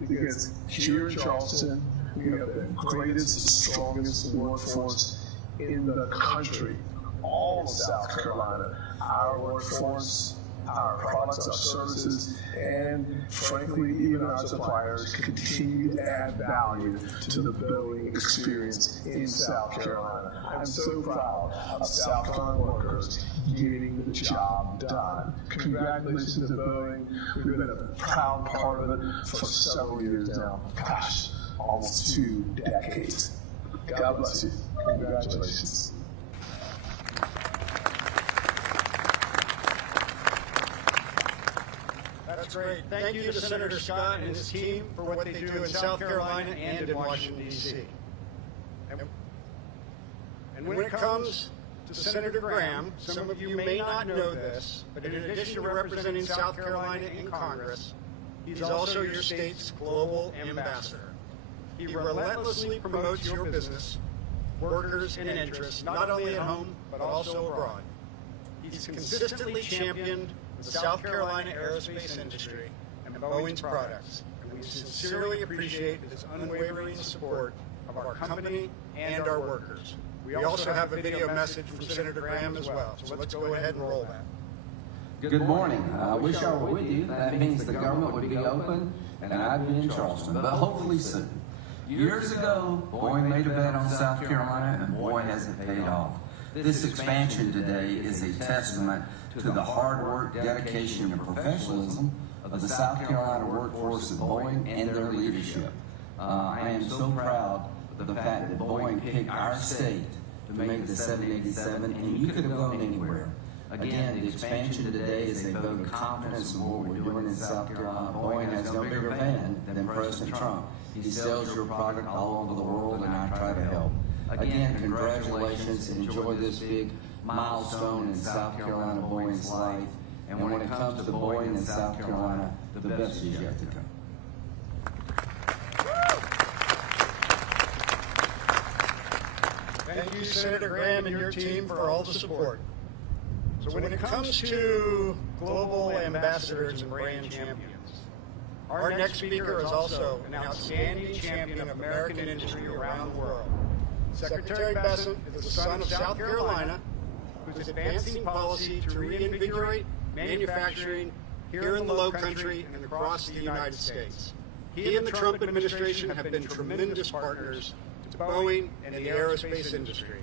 Because here in Charleston, we have the greatest, strongest workforce in the country, all of South Carolina. Our workforce, our products, our services, and frankly, even our suppliers continue to add value to the Boeing experience in South Carolina. I'm so proud of South Carolina workers getting the job done. Congratulations to Boeing. We've been a proud part of it for several years now. Gosh, almost 2 decades. God bless you. Congratulations. That's great. Thank you to Senator Scott and his team for what they do in South Carolina and in Washington, D.C. And when it comes to Senator Graham, some of you may not know this, but in addition to representing South Carolina in Congress, he's also your state's global ambassador. He relentlessly promotes your business, workers, and interests, not only at home, but also abroad. He's consistently championed the South Carolina aerospace industry and Boeing's products, and we sincerely appreciate his unwavering support of our company and our workers. We also have a video message from Senator Graham as well, so let's go ahead and roll that. Good morning. I wish I were with you. That means the government would be open and I'd be in Charleston, but hopefully soon. Years ago, Boeing made a bet on South Carolina, and boy, has it paid off. This expansion today is a testament to the hard work, dedication, and professionalism of the South Carolina workforce at Boeing and their leadership. I am so proud of the fact that Boeing picked our state to make the 787, and you could have gone anywhere. Again, the expansion today is a vote of confidence in what we're doing in South Carolina. Boeing has no bigger fan than President Trump. He sells your product all over the world, and I try to help. Again, congratulations and enjoy this big milestone in South Carolina Boeing's life. And when it comes to Boeing in South Carolina, the best is yet to come. Thank you, Senator Graham and your team, for all the support. So when it comes to global ambassadors and brand champions, our next speaker is also an outstanding champion of American industry around the world. Secretary Bessent is the son of South Carolina, who's advancing policy to reinvigorate manufacturing here in the Lowcountry and across the United States. He and the Trump administration have been tremendous partners to Boeing and the aerospace industry.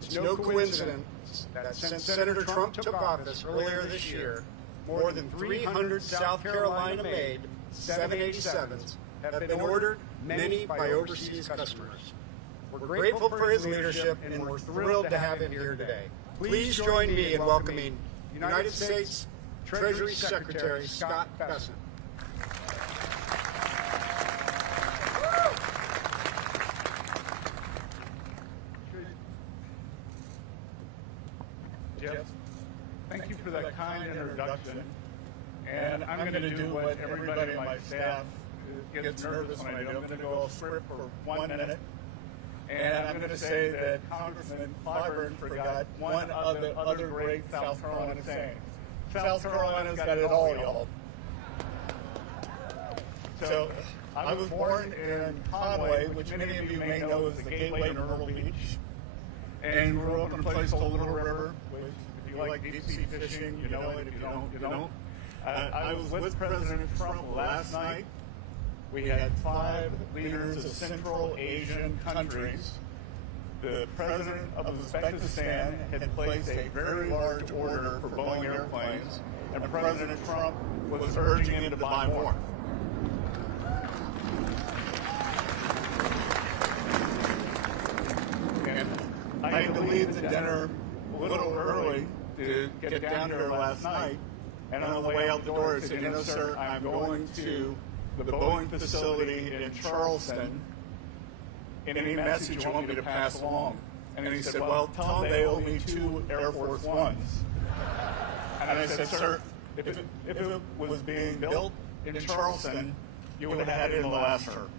It's no coincidence that since Senator Trump took office earlier this year, more than 300 South Carolina-made 787s have been ordered, many by overseas customers. We're grateful for his leadership, and we're thrilled to have him here today. Please join me in welcoming United States Treasury Secretary Scott Bessent. Jeff, thank you for that kind introduction. And I'm going to do what everybody on my staff gets nervous when I do. I'm going to go off script for 1 minute. And I'm going to say that Congressman Clyburn forgot one of the other great South Carolina sayings. South Carolina's got it all, y'all. So I was born in Conway, which many of you may know is the gateway to Myrtle Beach. And grew up in a place called Little River, which if you like deep sea fishing, you know it. If you don't, you don't. I was with President Trump last night. We had 5 leaders of Central Asian countries the president of Uzbekistan had placed a very large order for Boeing airplanes, and President Trump was urging him to buy more. And I had to leave the dinner a little early to get down here last night, and on the way out the door I said, you know, sir, I'm going to the Boeing facility in Charleston. Any message you want me to pass along? And then he said, well, tell them they owe me 2 Air Force Ones. And I said, sir, if it was being built in Charleston, you would have had it in the last term.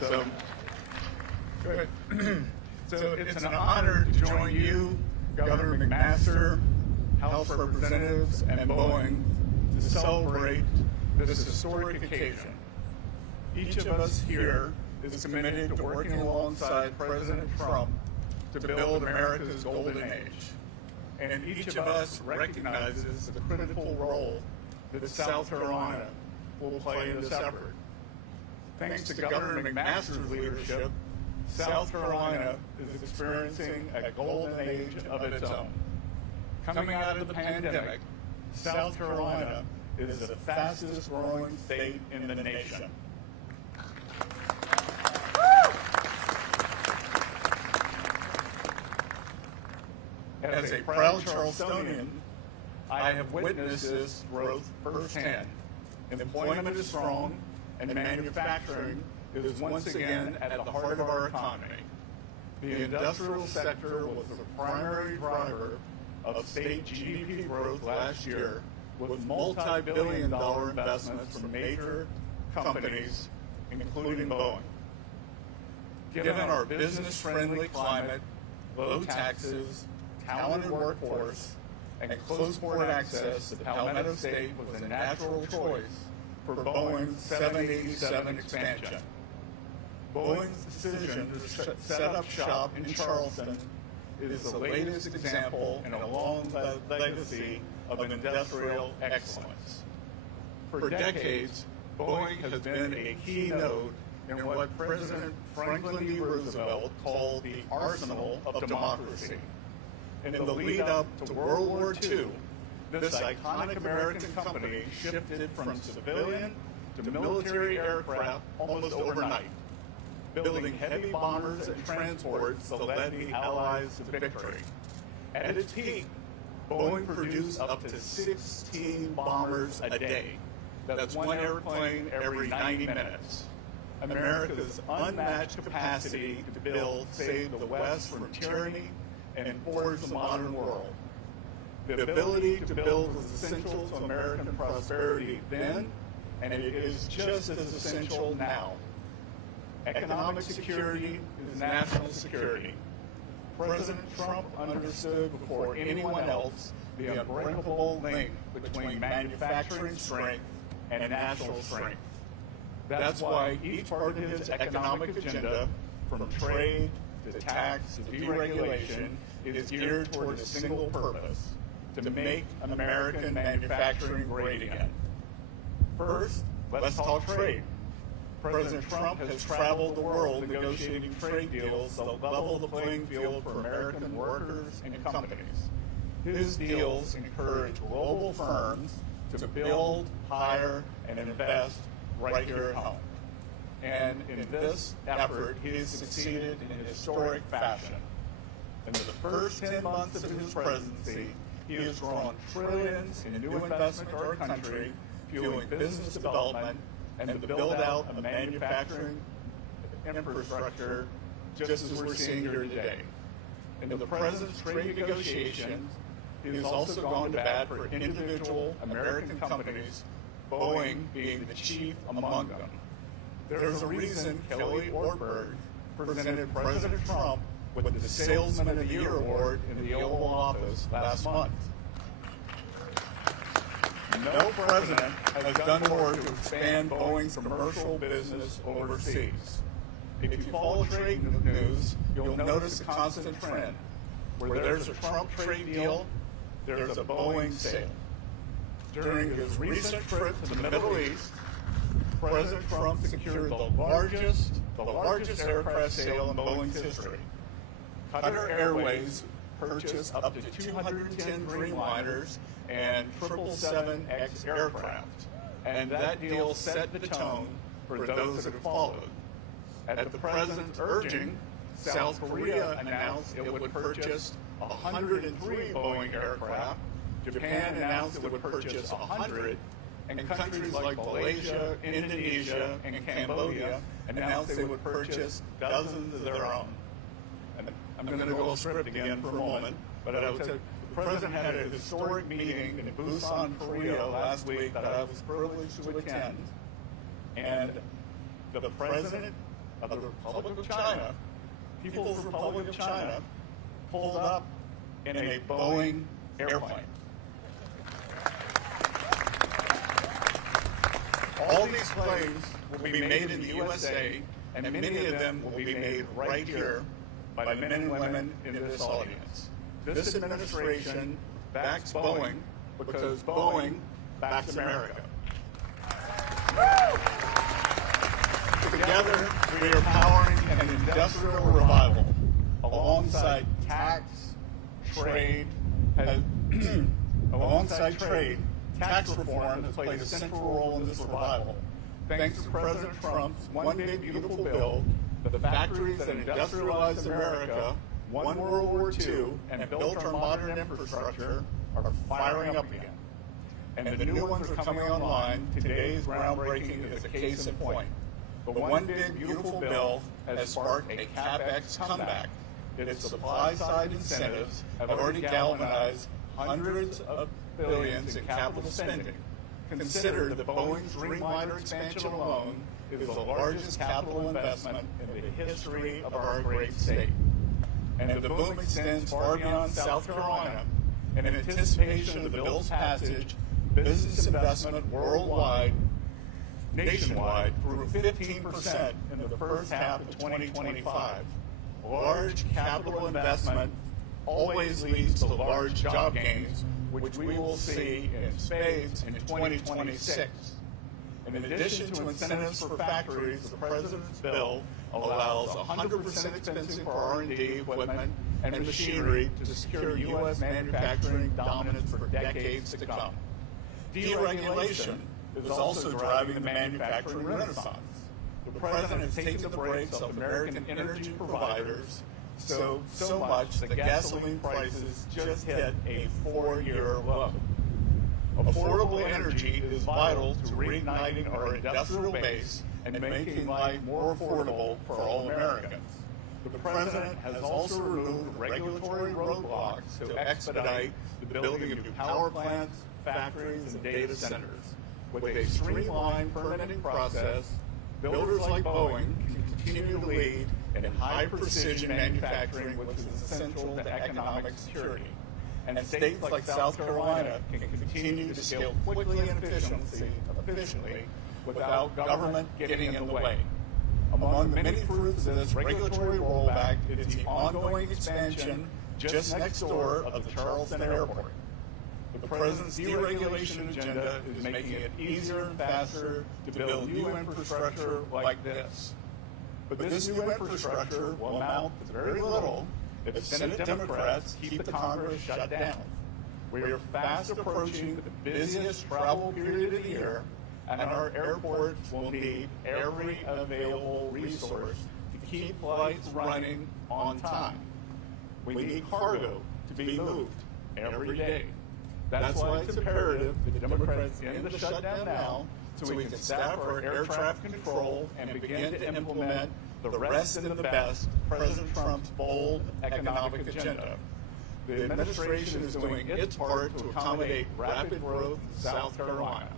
So, good. So it's an honor to join you, Governor McMaster, House Representatives, and Boeing to celebrate this historic occasion. Each of us here is committed to working alongside President Trump to build America's golden age. And each of us recognizes the critical role that South Carolina will play in this effort. Thanks to Governor McMaster's leadership, South Carolina is experiencing a golden age of its own. Coming out of the pandemic, South Carolina is the fastest growing state in the nation. As a proud Charlestonian, I have witnessed this growth firsthand. Employment is strong, and manufacturing is once again at the heart of our economy. The industrial sector was the primary driver of state GDP growth last year, with multi-billion-dollar investments from major companies, including Boeing. Given our business-friendly climate, low taxes, talented workforce, and close port access, the Palmetto State was a natural choice for Boeing's 787 expansion. Boeing's decision to set up shop in Charleston is the latest example in a long legacy of an industrial excellence. For decades, Boeing has been a key node in what President Franklin D. Roosevelt called the arsenal of democracy. In the lead up to World War II, this iconic American company shifted from civilian to military aircraft almost overnight, building heavy bombers and transports that led the Allies to victory. At its peak, Boeing produced up to 16 bombers a day. That's one airplane every 90 minutes. America's unmatched capacity to build saved the West from tyranny and forged the modern world. The ability to build was essential to American prosperity then, and it is just as essential now. Economic security is national security. President Trump understood before anyone else the unbreakable link between manufacturing strength and national strength. That's why each part of his economic agenda, from trade to tax to deregulation, is geared toward a single purpose: to make American manufacturing great again. First, let's talk trade. President Trump has traveled the world negotiating trade deals that level the playing field for American workers and companies. His deals encourage global firms to build, hire, and invest right here at home. And in this effort, he has succeeded in historic fashion. In the first 10 months of his presidency, he has drawn trillions in new investment to our country, fueling business development and the build-out of manufacturing infrastructure, just as we're seeing here today. In the president's trade negotiations, he has also gone to bat for individual American companies, Boeing being the chief among them. There's a reason Kelly Ortberg presented President Trump with the Salesman of the Year award in the Oval Office last month. No president has done more to expand Boeing's commercial business overseas. If you follow trade news, you'll notice a constant trend. Where there's a Trump trade deal, there's a Boeing sale. During his recent trip to the Middle East, President Trump secured the largest the largest aircraft sale in Boeing's history. Qatar Airways purchased up to 210 Dreamliners and 777X aircraft, and that deal set the tone for those that have followed. At the president's urging, South Korea announced it would purchase 103 Boeing aircraft, Japan announced it would purchase 100, and countries like Malaysia, Indonesia, and Cambodia announced they would purchase dozens of their own. And I'm going to go off script again for a moment, but I would say the president had a historic meeting in Busan, Korea last week that I was privileged to attend, and the president of the Republic of China, People's Republic of China, pulled up in a Boeing airplane. All these planes will be made in the USA, and many of them will be made right here by the men and women in this audience. This administration backs Boeing because Boeing backs America. Together, we are powering an industrial revival alongside tax reform has played a central role in this revival. Thanks to President Trump's One Big Beautiful Bill, the factories that industrialized America, won World War II, and built our modern infrastructure are firing up again. And the new ones are coming online. Today's groundbreaking is a case in point. The One Big Beautiful Bill has sparked a CapEx comeback. Its supply-side incentives have already galvanized hundreds of billions in capital spending. Consider that Boeing's Dreamliner expansion alone is the largest capital investment in the history of our great state. And the boom extends far beyond South Carolina. In anticipation of the bill's passage, business investment worldwide, nationwide, grew 15% in the first half of 2025. Large capital investment always leads to large job gains, which we will see in spades in 2026. In addition to incentives for factories, the President's bill allows 100% expensing for R&D equipment and machinery to secure U.S. manufacturing dominance for decades to come. Deregulation is also driving the manufacturing renaissance. The President has taken the brakes off American energy providers so much that gasoline prices just hit a 4-year low. Affordable energy is vital to reigniting our industrial base and making life more affordable for all Americans. The President has also removed regulatory roadblocks to expedite the building of new power plants, factories, and data centers. With a streamlined permitting process, builders like Boeing can continue to lead in high-precision manufacturing, which is essential to economic security. And states like South Carolina can continue to scale quickly and efficiently without government getting in the way. Among the many fruits of this regulatory rollback is the ongoing expansion just next door of the Charleston Airport. The President's deregulation agenda is making it easier and faster to build new infrastructure like this. But this new infrastructure will amount to very little if Senate Democrats keep the Congress shut down. We are fast approaching the busiest travel period of the year, and our airports will need every available resource to keep flights running on time. We need cargo to be moved every day. That's why it's imperative that Democrats end the shutdown now so we can staff our air traffic control and begin to implement the rest and the best President Trump's bold economic agenda. The administration is doing its part to accommodate rapid growth in South Carolina.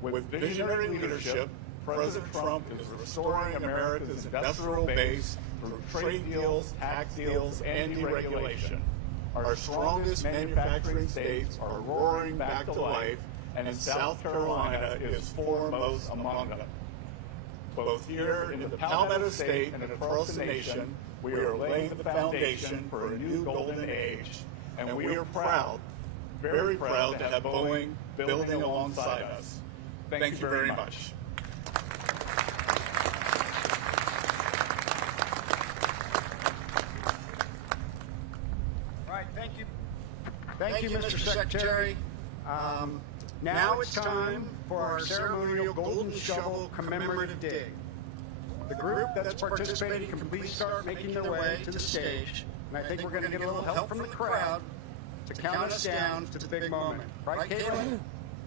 With visionary leadership, President Trump is restoring America's industrial base through trade deals, tax deals, and deregulation. Our strongest manufacturing states are roaring back to life, and South Carolina is foremost among them. Both here in the Palmetto State and across the nation, we are laying the foundation for a new golden age, and we are proud, very proud to have Boeing building alongside us. Thank you very much. Thank you, Mr. Secretary. Now it's time for our ceremonial Golden Shovel commemorative dig. The group that's participating can please start making their way to the stage. And I think we're going to get a little help from the crowd to count us down to the big moment. Right, Caitlin?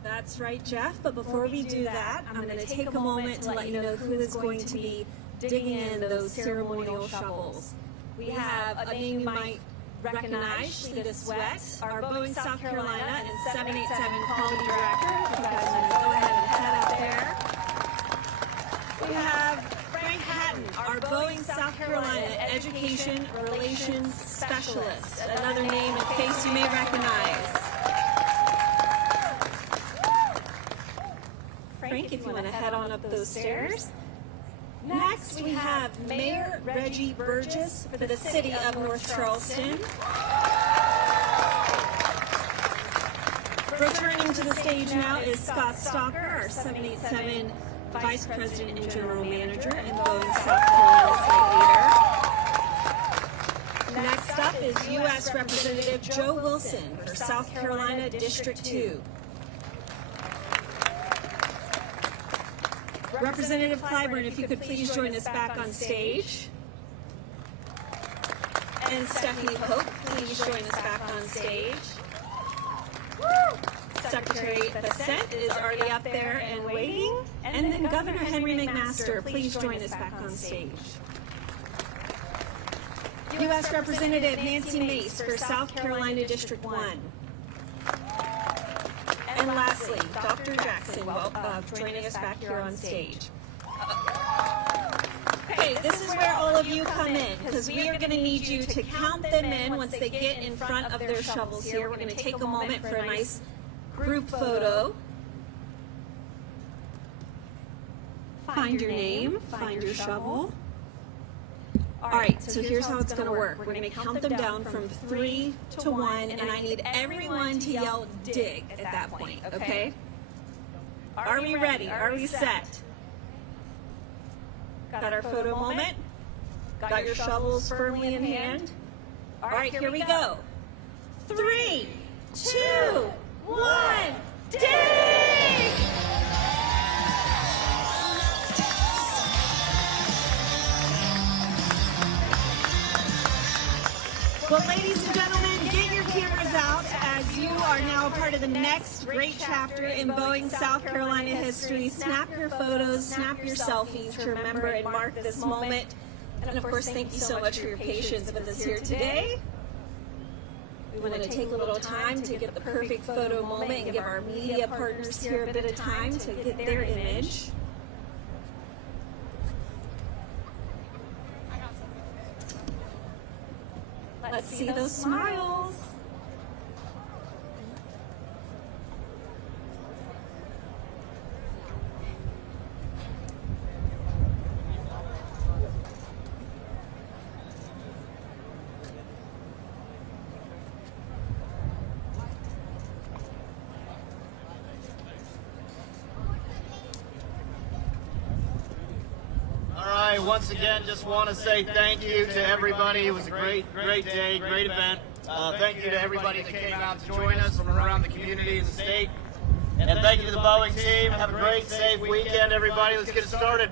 That's right, Jeff. But before we do that, I'm going to take a moment to let you know who is going to be digging in those ceremonial shovels. We have a name you might recognize, Shlita Sweat, our Boeing, South Carolina, and 787 quality director. If you guys want to go ahead and head up there. We have Frank Hatton, our Boeing, South Carolina Education Relations Specialist. Another name and face you may recognize. Frank, if you want to head on up those stairs. Next, we have Mayor Reggie Burgess for the city of North Charleston. Returning to the stage now is Scott Stalker, our 787 Vice President and General Manager and Boeing South Carolina site leader. Next up is U.S. Representative Joe Wilson for South Carolina District 2. Representative Clyburn, if you could please join us back on stage. And Stephanie Pope, please join us back on stage. Secretary Bassett is already up there and waiting. And then Governor Henry McMaster, please join us back on stage. U.S. Representative Nancy Mace for South Carolina District 1. And lastly, Dr. Jackson, joining us back here on stage. Okay, this is where all of you come in, because we are going to need you to count them in once they get in front of their shovels here. We're going to take a moment for a nice group photo. Find your name, find your shovel. All right, so here's how it's going to work. We're going to count them down from 3 to 1, and I need everyone to yell dig at that point, okay? Are we ready? Are we set? Got our photo moment? Got your shovels firmly in hand? All right, here we go. 3, 2, 1, dig! Well, ladies and gentlemen, get your cameras out as you are now a part of the next great chapter in Boeing, South Carolina history. Snap your photos, snap your selfies to remember and mark this moment. And of course, thank you so much for your patience with us here today. We want to take a little time to get the perfect photo moment and give our media partners here a bit of time to get their image. Let's see those smiles. Once again, just want to say thank you to everybody. It was a great day, great event. Thank you to everybody that came out to join us from around the community and the state. And thank you to the Boeing team. Have a great, safe weekend, everybody. Let's get it started.